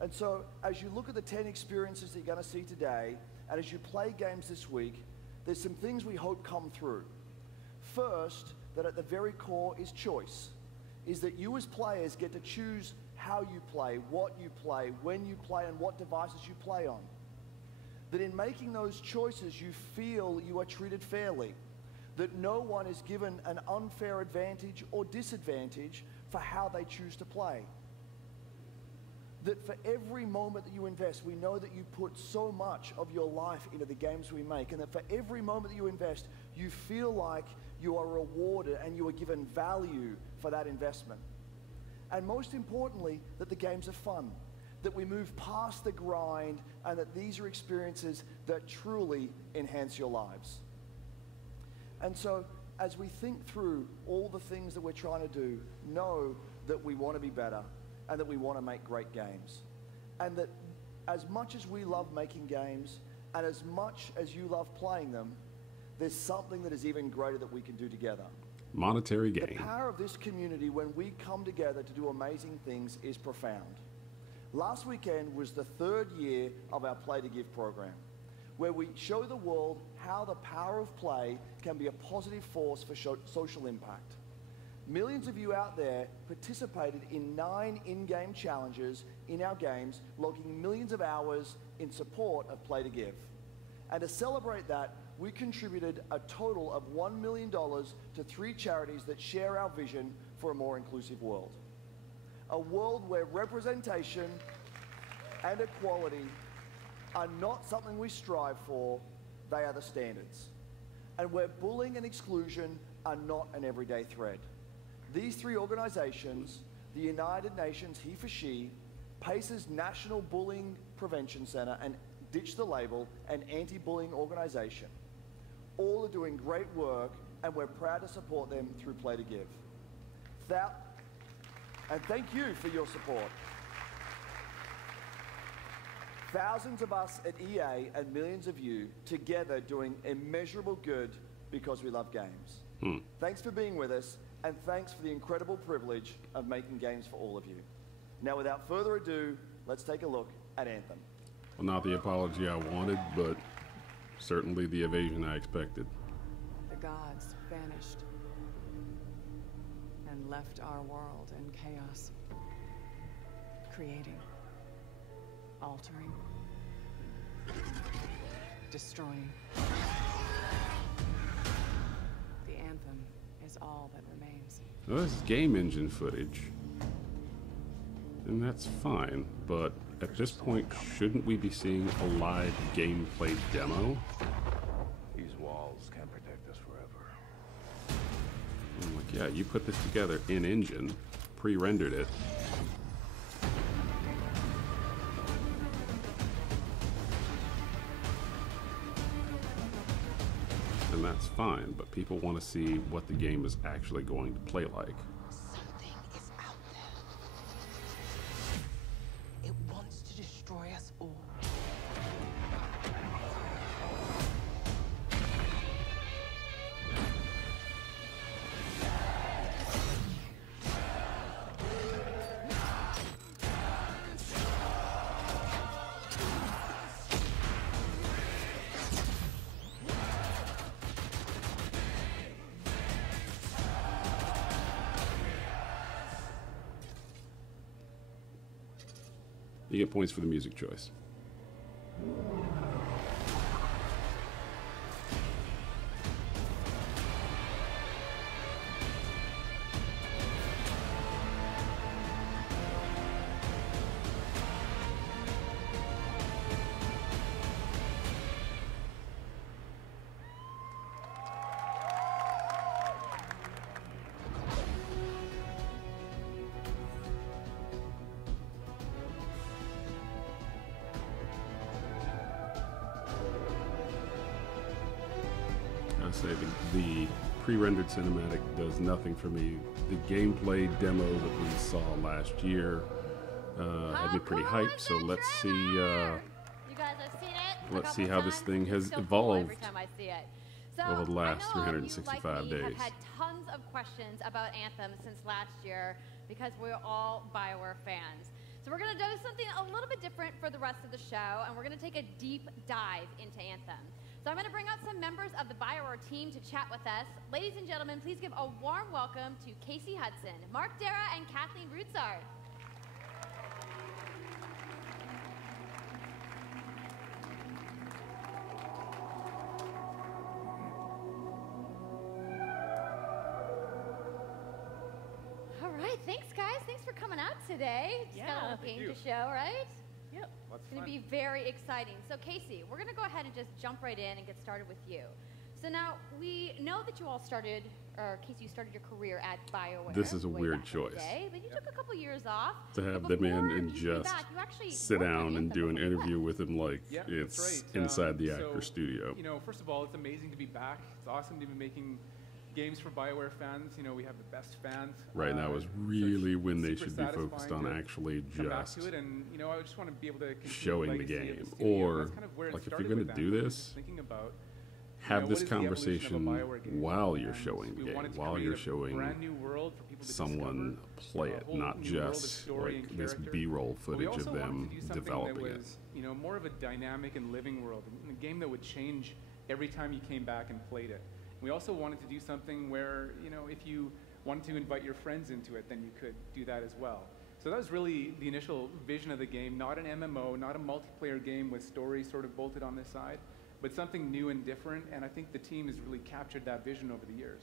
And so, as you look at the 10 experiences that you're going to see today, and as you play games this week, there's some things we hope come through. First, that at the very core is choice, is that you as players get to choose how you play, what you play, when you play, and what devices you play on. That in making those choices, you feel you are treated fairly, that no one is given an unfair advantage or disadvantage for how they choose to play. That for every moment that you invest, we know that you put so much of your life into the games we make, and that for every moment that you invest, you feel like you are rewarded and you are given value for that investment. And most importantly, that the games are fun, that we move past the grind, and that these are experiences that truly enhance your lives. And so, as we think through all the things that we're trying to do, know that we want to be better, and that we want to make great games. And that as much as we love making games, and as much as you love playing them, there's something that is even greater that we can do together. Monetary The gain. power of this community when we come together to do amazing things is profound. Last weekend was the 3rd year of our Play to Give program, where we show the world how the power of play can be a positive force for social impact. Millions of you out there participated in 9 in-game challenges in our games, logging millions of hours in support of Play to Give. And to celebrate that, we contributed a total of $1 million to 3 charities that share our vision for a more inclusive world. A world where representation and equality are not something we strive for, they are the standards. And where bullying and exclusion are not an everyday thread. These 3 organizations, the United Nations He for She, PACE's National Bullying Prevention Center, and Ditch the Label, an anti-bullying organization, all are doing great work, and we're proud to support them through Play to Give. And thank you for your support. Thousands of us at EA and millions of you together doing immeasurable good because we love games. Thanks for being with us, and thanks for the incredible privilege of making games for all of you. Now, without further ado, let's take a look at Anthem. Well, not the apology I wanted, but certainly the evasion I expected. The gods vanished and left our world in chaos, creating, altering, destroying. The anthem is all that remains. Well, this is game engine footage, and that's fine, but at this point, shouldn't we be seeing a live gameplay demo? These walls can't protect us forever. I'm like, yeah, you put this together in engine, pre-rendered it. And that's fine, but people want to see what the game is actually going to play like. Something is out there. It You get points for the music choice. I say the pre-rendered cinematic does nothing for me. The gameplay demo that we saw last year had me pretty hyped. So let's see. You guys have seen it. Let's see how this thing has Still cool evolved every time I see it. So over the last I know all of you, 365 like me, days. have had tons of questions about Anthem since last year because we're all BioWare fans. So we're going to do something a little bit different for the rest of the show, and we're going to take a deep dive into Anthem. So I'm going to bring out some members of the BioWare team to chat with us. Ladies and gentlemen, please give a warm welcome to Casey Hudson, Mark Dara, and Kathleen Routsard. All right, thanks guys. Thanks for coming out today. Just got a little game to show, right? Yep. It's going to be very exciting. So Casey, we're going to go ahead and just jump right in and get started with you. So now, we know that you all started, or Casey, you started your career at BioWare. This is a way weird back in the choice. day, but you took a couple years off. To have But them in before and you came just back, you actually sit worked on down and Anthem do an before you interview left. with him like Yeah, it's that's right. inside the So, actor studio. You know, first of all, it's amazing to be back. It's awesome to be making games for BioWare fans. You know, we have the best fans. Right now is so really it's when they super should be focused satisfying on to actually come back just to it, and you know, I just want to be able to continue showing the legacy of game. studio. Or, That's kind of where it like, if you're started going with to do Anthem, this, just thinking about, have what this is the evolution of a conversation BioWare game? while you're And showing the we game, wanted to while create you're a showing brand new world for people to someone play a it, whole not new world of just story like and this character. B-roll But we footage also of wanted them to do something developing that it. was, you know, more of a dynamic and living world, a game that would change every time you came back and played it. We also wanted to do something where, you know, if you wanted to invite your friends into it, then you could do that as well. So that was really the initial vision of the game, not an MMO, not a multiplayer game with stories sort of bolted on this side, but something new and different, and I think the team has really captured that vision over the years.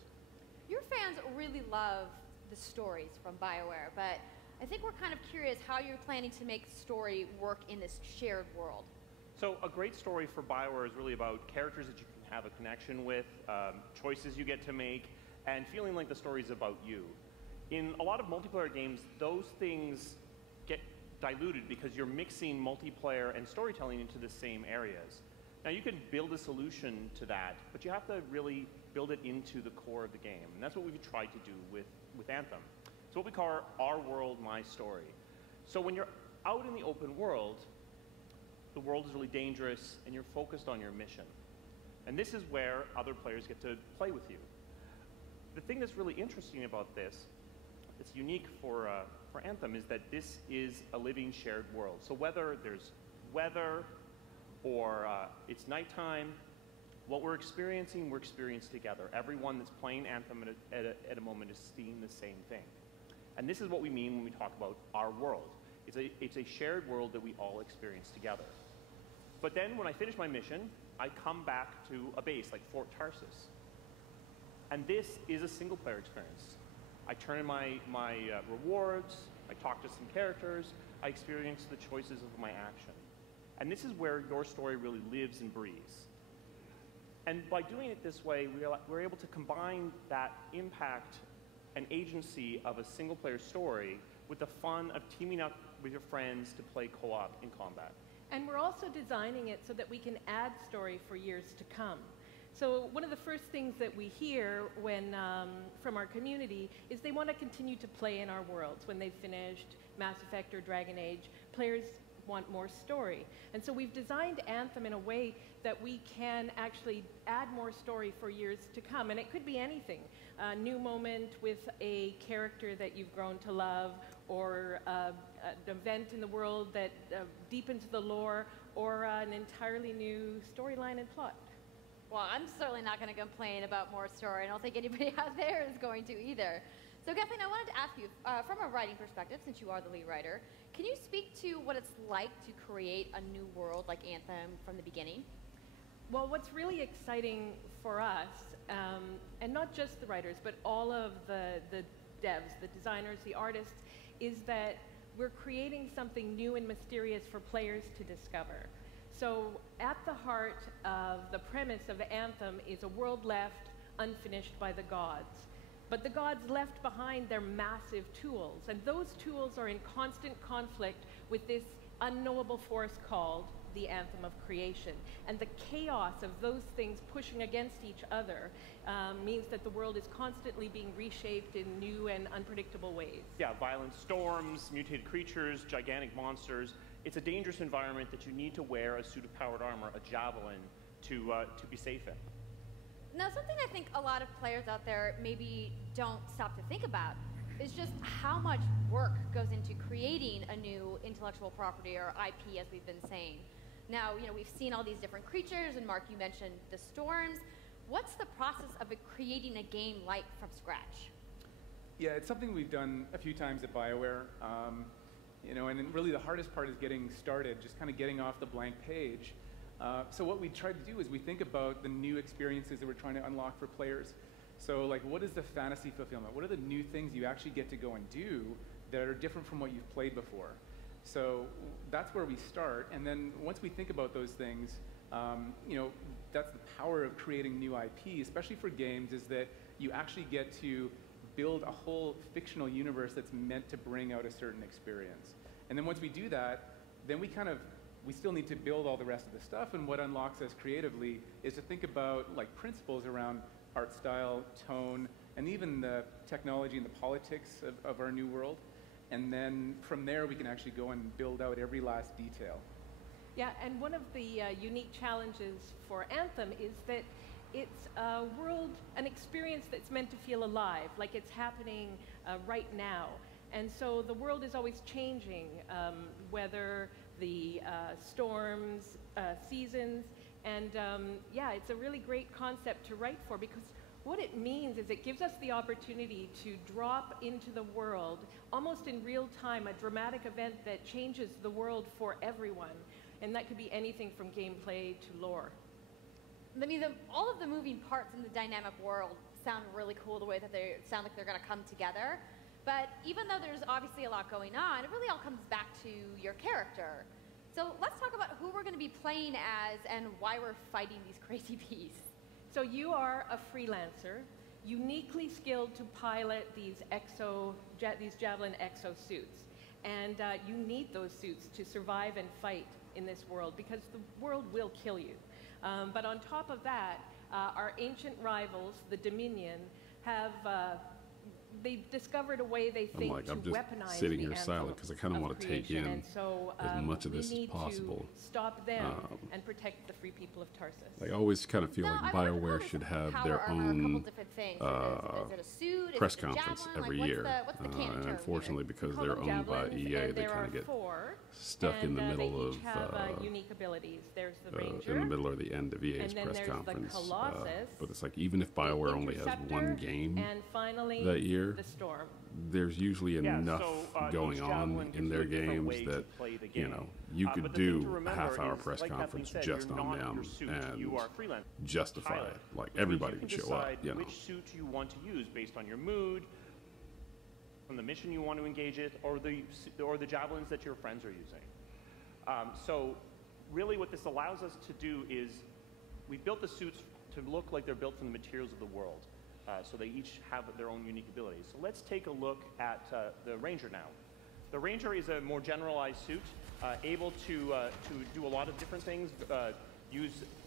Your fans really love the stories from BioWare, but I think we're kind of curious how you're planning to make story work in this shared world. So a great story for BioWare is really about characters that you can have a connection with, choices you get to make, and feeling like the story's about you. In a lot of multiplayer games, those things get diluted because you're mixing multiplayer and storytelling into the same areas. Now you can build a solution to that, but you have to really build it into the core of the game. And that's what we've tried to do with Anthem. It's what we call our world, my story. So when you're out in the open world, the world is really dangerous and you're focused on your mission. And this is where other players get to play with you. The thing that's really interesting about this, that's unique for Anthem, is that this is a living shared world. So whether there's weather or it's nighttime, what we're experiencing together. Everyone that's playing Anthem at a moment is seeing the same thing. And this is what we mean when we talk about our world. It's a shared world that we all experience together. But then when I finish my mission, I come back to a base like Fort Tarsus. And this is a single player experience. I turn in my rewards, I talk to some characters, I experience the choices of my action. And this is where your story really lives and breathes. And by doing it this way, we're able to combine that impact and agency of a single player story with the fun of teaming up with your friends to play co-op in combat. And we're also designing it so that we can add story for years to come. So one of the first things that we hear when, from our community is they want to continue to play in our worlds. When they've finished Mass Effect or Dragon Age, players want more story. And so we've designed Anthem in a way that we can actually add more story for years to come. And it could be anything. A new moment with a character that you've grown to love, or an event in the world that deepens the lore, or an entirely new storyline and plot. Well, I'm certainly not going to complain about more story. I don't think anybody out there is going to either. So Kathleen, I wanted to ask you, from a writing perspective, since you are the lead writer, can you speak to what it's like to create a new world like Anthem from the beginning? Well, what's really exciting for us, and not just the writers, but all of the devs, the designers, the artists, is that we're creating something new and mysterious for players to discover. So at the heart of the premise of Anthem is a world left unfinished by the gods. But the gods left behind their massive tools, and those tools are in constant conflict with this unknowable force called the Anthem of Creation. And the chaos of those things pushing against each other means that the world is constantly being reshaped in new and unpredictable ways. Yeah, violent storms, mutated creatures, gigantic monsters. It's a dangerous environment that you need to wear a suit of powered armor, a javelin, to be safe in. Now, something I think a lot of players out there maybe don't stop to think about is just how much work goes into creating a new intellectual property, or IP, as we've been saying. Now, we've seen all these different creatures, and Mark, you mentioned the storms. What's the process of creating a game like from scratch? Yeah, it's something we've done a few times at BioWare. And then really the hardest part is getting started, just kind of getting off the blank page. So what we try to do is we think about the new experiences that we're trying to unlock for players. So like, what is the fantasy fulfillment? What are the new things you actually get to go and do that are different from what you've played before? So that's where we start. And then once we think about those things, that's the power of creating new IP, especially for games, is that you actually get to build a whole fictional universe that's meant to bring out a certain experience. And then once we do that, then we still need to build all the rest of the stuff, and what unlocks us creatively is to think about like principles around art style, tone, and even the technology and the politics of our new world. And then from there, we can actually go and build out every last detail. Yeah, and one of the unique challenges for Anthem is that it's a world, an experience that's meant to feel alive, like it's happening right now. And so the world is always changing, whether the storms, seasons, and it's a really great concept to write for, because what it means is it gives us the opportunity to drop into the world, almost in real time, a dramatic event that changes the world for everyone. And that could be anything from gameplay to lore. I mean, all of the moving parts in the dynamic world sound really cool, the way that they sound like they're going to come together. But even though there's obviously a lot going on, it really all comes back to your character. So let's talk about who we're going to be playing as and why we're fighting these crazy beasts. So you are a freelancer, uniquely skilled to pilot these Javelin exosuits. And you need those suits to survive and fight in this world, because the world will kill you. But on top of that, our ancient rivals, the Dominion, have they've discovered a way they think to I'm weaponize just sitting the here silent because I kind of want to take in so, as much of this as possible. To stop them and protect the free people of Tarsus. I always kind of feel like BioWare should have their own press conference every year. And unfortunately, because they're owned by EA, they kind of get stuck in the middle of unique abilities. There's the Ranger, in the middle or the end of EA's press conference. But it's like, even if BioWare only has one game that year, the Storm. There's usually enough going on in their games that, you could do a half-hour press conference just on them and justify it. Like, everybody can show up, which suit you want to use based on your mood, from the mission you want to engage with, or the javelins that your friends are using. So really what this allows us to do is we built the suits to look like they're built from the materials of the world. So they each have their own unique abilities. So let's take a look at the Ranger now. The Ranger is a more generalized suit, able to do a lot of different things,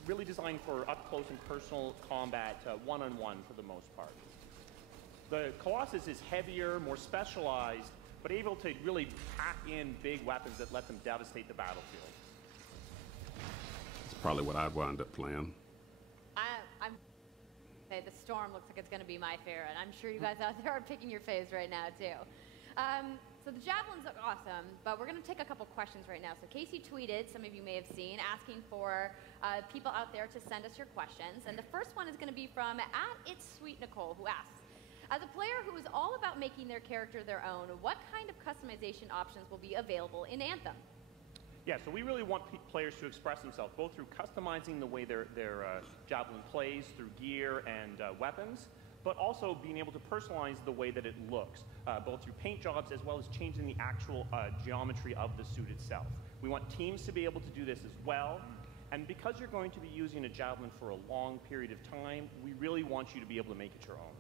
really designed for up-close and personal combat, one-on-one for the most part. The Colossus is heavier, more specialized, but able to really pack in big weapons that let them devastate the battlefield. It's probably what I'd wind up playing. The Storm looks like it's going to be my favorite. I'm sure you guys out there are picking your faves right now, too. So the javelins look awesome, but we're going to take a couple questions right now. So Casey tweeted, some of you may have seen, asking for people out there to send us your questions. And the first one is going to be from @It'sSweetNicole, who asks, As a player who is all about making their character their own, what kind of customization options will be available in Anthem? Yeah, so we really want players to express themselves, both through customizing the way their javelin plays, through gear and weapons, but also being able to personalize the way that it looks, both through paint jobs as well as changing the actual geometry of the suit itself. We want teams to be able to do this as well, and because you're going to be using a javelin for a long period of time, we really want you to be able to make it your own.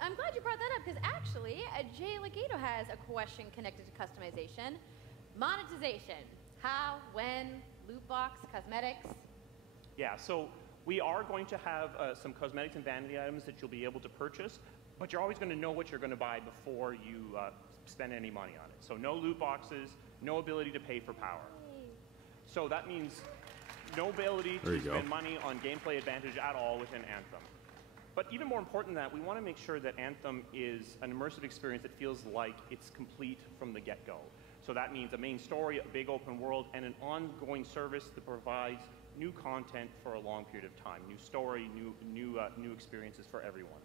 I'm glad you brought that up, because actually, Jay Legato has a question connected to customization. Monetization. How, when, loot box, cosmetics? Yeah, so we are going to have some cosmetics and vanity items that you'll be able to purchase, but you're always going to know what you're going to buy before you spend any money on it. So no loot boxes, no ability to pay for power. So that means no ability to spend money on gameplay advantage at all within Anthem. But even more important than that, we want to make sure that Anthem is an immersive experience that feels like it's complete from the get-go. So that means a main story, a big open world, and an ongoing service that provides new content for a long period of time. New story, new experiences for everyone.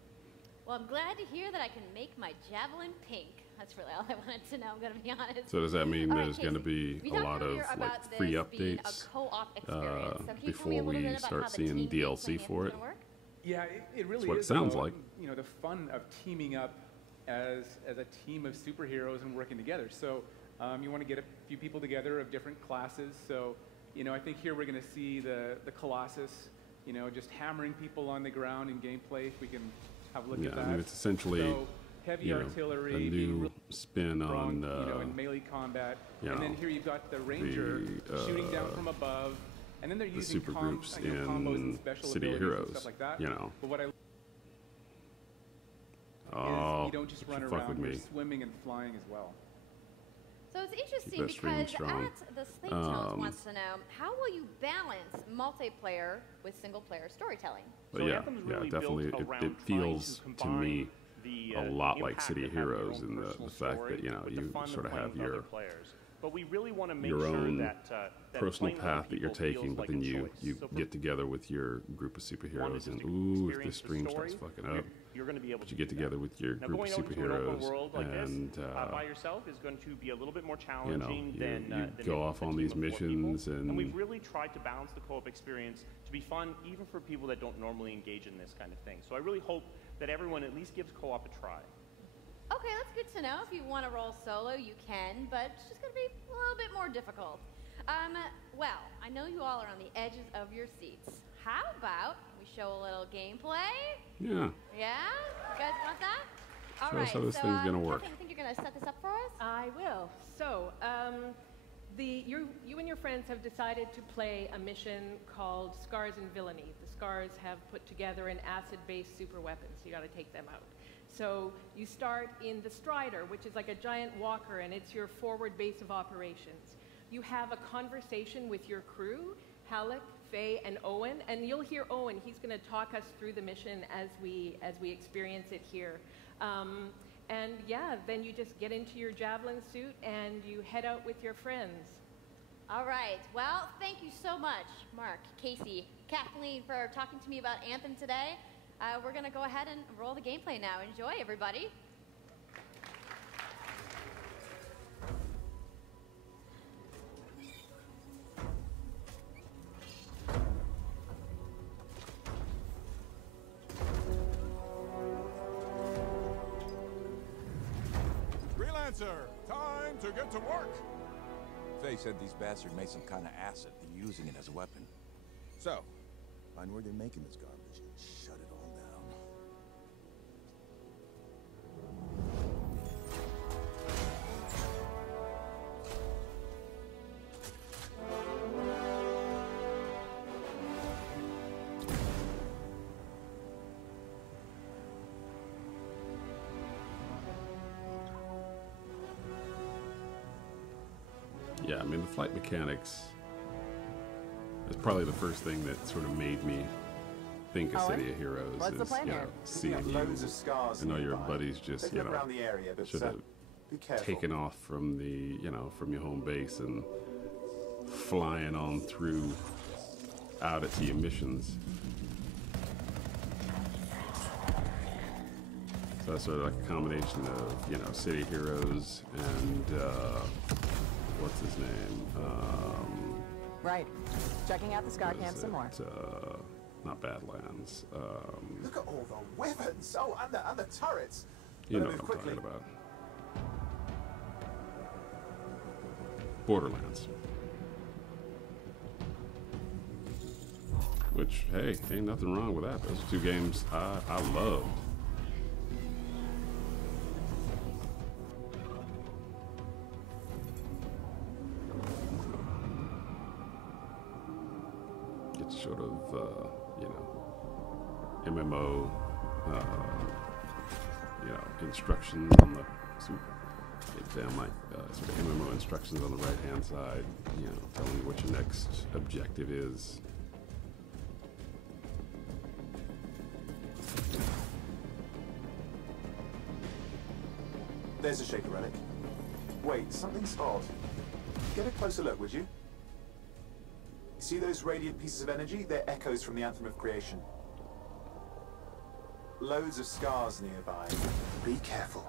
Well, I'm glad to hear that I can make my javelin pink. That's really all I wanted to know, I'm going to be honest. So does that mean All right, there's going to be we a talked lot of earlier like about free this being a updates co-op experience. So can you tell me a before little we bit about how start the seeing team DLC gameplay for is it? gonna work? Yeah, it really That's what it is sounds about, like. You know, the fun of teaming up as a team of superheroes and working together. So you want to get a few people together of different classes. So, you know, I think here we're going to see the Colossus, you know, just hammering people on the ground in gameplay. If we can have a look Yeah, at that. I mean, it's essentially, so, heavy you know, artillery, a being new really spin strong, on, you know, in melee combat. you And then know, here you've got the Ranger shooting down from above. And then they're the using super groups combos and in special City of abilities and Heroes, stuff like that. you know. But what I Oh, you don't just run fuck around, with you're me. swimming and flying as well. So it's interesting Keep that stream because strong. at the Slate Tones wants to know, how will you balance multiplayer with single-player storytelling? But yeah, definitely, it feels to me a lot like City of Heroes in the fact that, you know, you sort of have your But we really want to make your sure own that personal playing with path that you're people feels taking, but like then a you choice. So get together with your group of superheroes, and ooh, if this stream starts fucking up, you're going to be able but to you get do together that. with your Now, group of going out into an open superheroes, world like and this, by yourself is going to be a little bit more you challenging know, than you than go maybe off with a on team these of 4 people. missions, And we've and really tried to balance the co-op experience to be fun, even for people that don't normally engage in this kind of thing. So I really hope that everyone at least gives co-op a try. Okay, that's good to know. If you want to roll solo, you can, but it's just going to be a little bit more difficult. Well, I know you all are on the edges of your seats. How about we show a little gameplay? yeah. Yeah? You guys want that? All Show right. us how this so, thing's gonna work. Catherine, I think you're going to set this up for us? I will. So, you and your friends have decided to play a mission called Scars and Villainy. The Scars have put together an acid-based super weapon, so you got to take them out. So you start in the Strider, which is like a giant walker, and it's your forward base of operations. You have a conversation with your crew, Halleck, Faye, and Owen, and you'll hear Owen. He's going to talk us through the mission as we experience it here. And yeah, then you just get into your javelin suit and you head out with your friends. All right. Well, thank you so much, Mark, Casey, Kathleen, for talking to me about Anthem today. We're going to go ahead and roll the gameplay now. Enjoy, everybody. Freelancer, time to get to work. Faye said these bastards made some kind of acid. They're using it as a weapon. So, find where they're making this garbage and shut it all down. Yeah, I mean, the flight mechanics is probably the first thing that sort of made me think of City of Heroes. What's the is, plan you know, here? seeing you Loads of scars and all your nearby. buddies just, Take a you look know, around the area, but, should have be careful. taken off from the, you know, from your home base and flying on through out at your missions. So that's sort of like a combination of, you know, City Heroes and what's his name? Right. Checking out the scar cam some more. Not Badlands. Look at all the weapons. Oh, and the turrets. You know what I'm talking about. Borderlands. Which, hey, ain't nothing wrong with that. Those are two games I loved. It's sort of, you know, MMO, you know, instructions on the sort of MMO instructions on the right-hand side, you know, telling you what your next objective is. There's a shaker relic. Wait, something's odd. Get a closer look, would you? See those radiant pieces of energy? They're echoes from the Anthem of Creation. Loads of scars nearby. Be careful.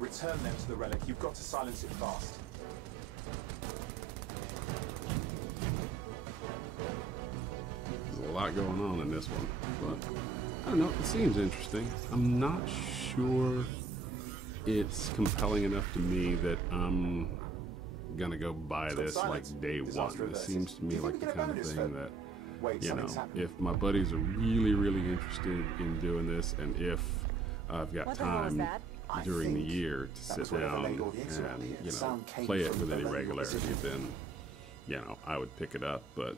Return them to the relic. You've got to silence it fast. There's a lot going on in this one, but I don't know, it seems interesting. I'm not sure it's compelling enough to me that I'm gonna go buy this like day one. It seems to me like the kind of thing that, you know, if my buddies are really, really interested in doing this, and if I've got time during the year to sit down and, you know, play it with any regularity, then, you know, I would pick it up, but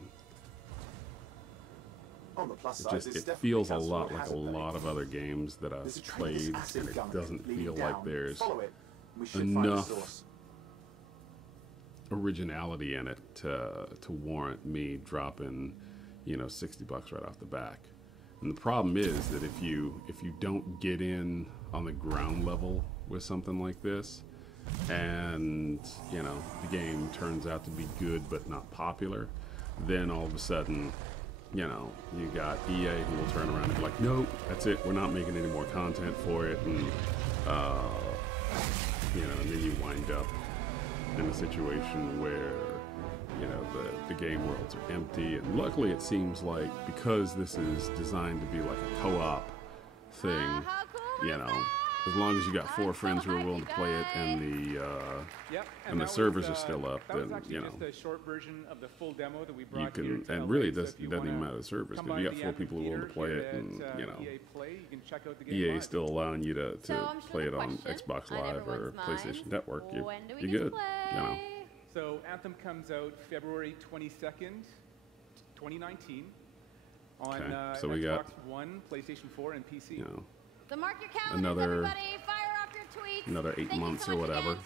it feels a lot like a lot of other games that I've played, and it doesn't feel like there's enough originality in it to warrant me dropping, you know, $60 right off the back. And the problem is that if you don't get in on the ground level with something like this, and, you know, the game turns out to be good but not popular, then all of a sudden, you know, you got EA who will turn around and be like, nope, that's it, we're not making any more content for it, and you know, and then you wind up in a situation where, you know, the game worlds are empty. And luckily it seems like, because this is designed to be like a co-op thing, you know, as long as you got 4 friends who are willing to play it, and the servers are still up, then, you know, just a short version of the full demo that we you brought can, and really it doesn't even matter the servers, because you got 4 people who are willing to play it, and, you know, EA is still allowing you to play it on Xbox Live or PlayStation Network. You're good, you know. So Anthem comes out February 22nd, 2019 on so we Xbox got One, PlayStation 4, and PC. You know, So mark your calendars, everybody. Fire off your tweets. another 8 months or whatever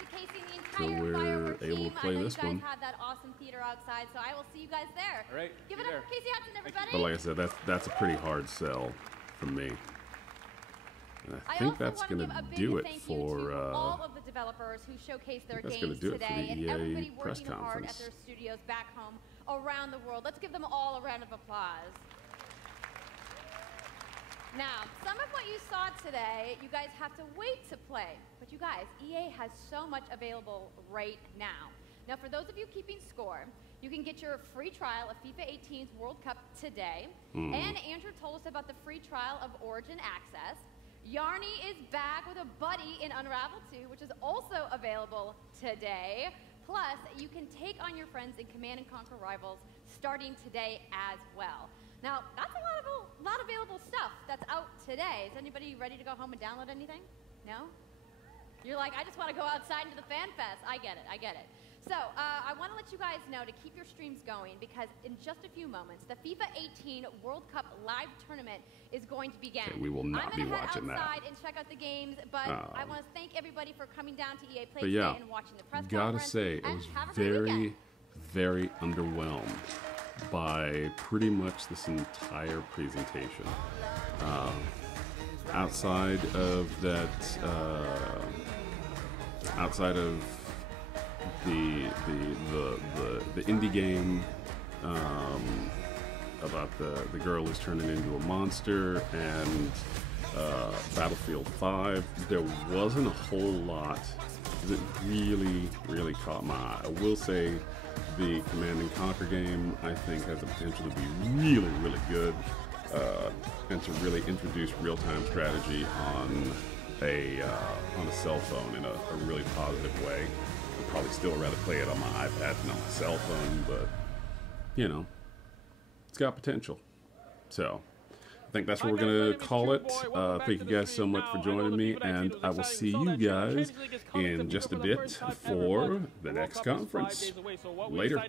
till we're able to play this one. You guys had that awesome theater outside, so I will see you guys there. All right, give it up for Casey Hudson, everybody. But like I said, that's a pretty hard sell for me. And I think that's going to do it for all of the developers who showcase their games today, and everybody working hard at their studios back home around the world. Let's give them all a round of applause. Now, some of what you saw today, you guys have to wait to play. But you guys, EA has so much available right now. Now, for those of you keeping score, you can get your free trial of FIFA 18's World Cup today. And Andrew told us about the free trial of Origin Access. Yarny is back with a buddy in Unravel 2, which is also available today. Plus, you can take on your friends in Command & Conquer Rivals starting today as well. Now, that's a lot of available stuff that's out today. Is anybody ready to go home and download anything? No? You're like, I just want to go outside into the fan fest. I get it, I get it. So, I want to let you guys know to keep your streams going, because in just a few moments, the FIFA 18 World Cup live tournament is going to begin. Okay, we will not be watching that. I'm going to head outside and check out the games, but I want to thank everybody for coming down to EA Play today and watching the press gotta conference. say, it was very, very underwhelmed by pretty much this entire presentation. Outside of that, outside of the indie game about the girl who's turning into a monster and Battlefield 5, there wasn't a whole lot that really caught my eye. I will say the Command & Conquer game, I think, has the potential to be really good, and to really introduce real-time strategy on a cell phone in a really positive way. I'd probably still rather play it on my iPad than on my cell phone, but you know, it's got potential. So I think that's what we're going to call it. Thank you guys so much for joining me, and I will see you guys in just a bit for the next conference. Later.